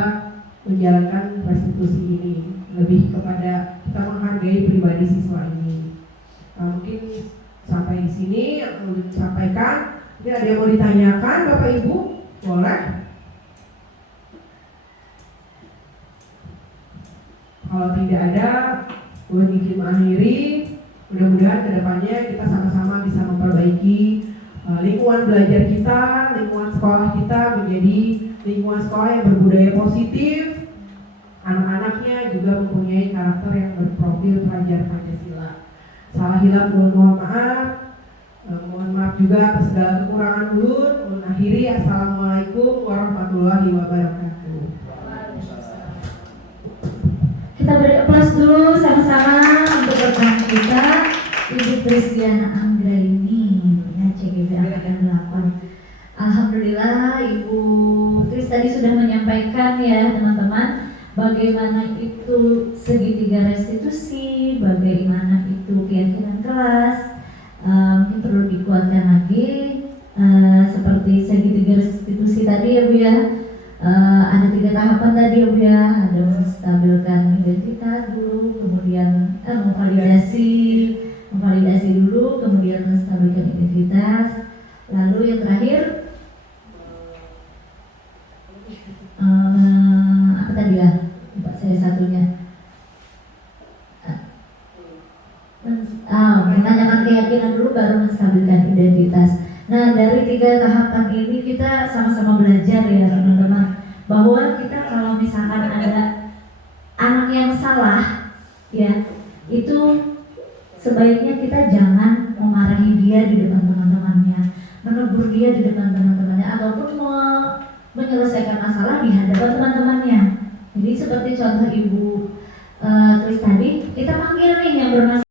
menjalankan restitusi ini. Lebih kepada kita menghargai pribadi siswa ini. Nah, mungkin sampai di sini yang perlu disampaikan. Mungkin ada yang mau ditanyakan, Bapak Ibu? Boleh? Kalau tidak ada, gue izin mengakhiri. Mudah-mudahan kedepannya kita sama-sama bisa memperbaiki lingkungan belajar kita, lingkungan sekolah kita menjadi lingkungan sekolah yang berbudaya positif. Anak-anaknya juga mempunyai karakter yang berprofil pelajar Pancasila. Salah hilaf mohon maaf. Mohon maaf juga atas segala kekurangan ulun. Mengakhiri, assalamualaikum warahmatullahi wabarakatuh. Kita beri aplaus dulu sama-sama untuk rekan kita Ibu Krisdiana Anggraini CGV Angkatan 8. Alhamdulillah Ibu Kris tadi sudah menyampaikan ya teman-teman bagaimana itu segitiga restitusi, bagaimana itu keyakinan kelas. Mungkin perlu dikuatkan lagi seperti segitiga restitusi tadi ya Bu ya. Ada 3 tahapan tadi ya Bu ya. Ada menstabilkan identitas dulu, kemudian memvalidasi dulu, kemudian menstabilkan identitas, lalu yang terakhir apa tadi ya? Lupa saya satunya. Menanyakan keyakinan dulu baru menstabilkan identitas. Nah, dari 3 tahapan ini kita sama-sama belajar ya teman-teman, bahwa kita kalau misalkan ada anak yang salah ya, itu sebaiknya kita jangan memarahi dia di depan teman-temannya, menegur dia di depan teman-temannya, ataupun menyelesaikan masalah di hadapan teman-temannya. Jadi seperti contoh Ibu Kris tadi, kita panggil nih yang bermasalah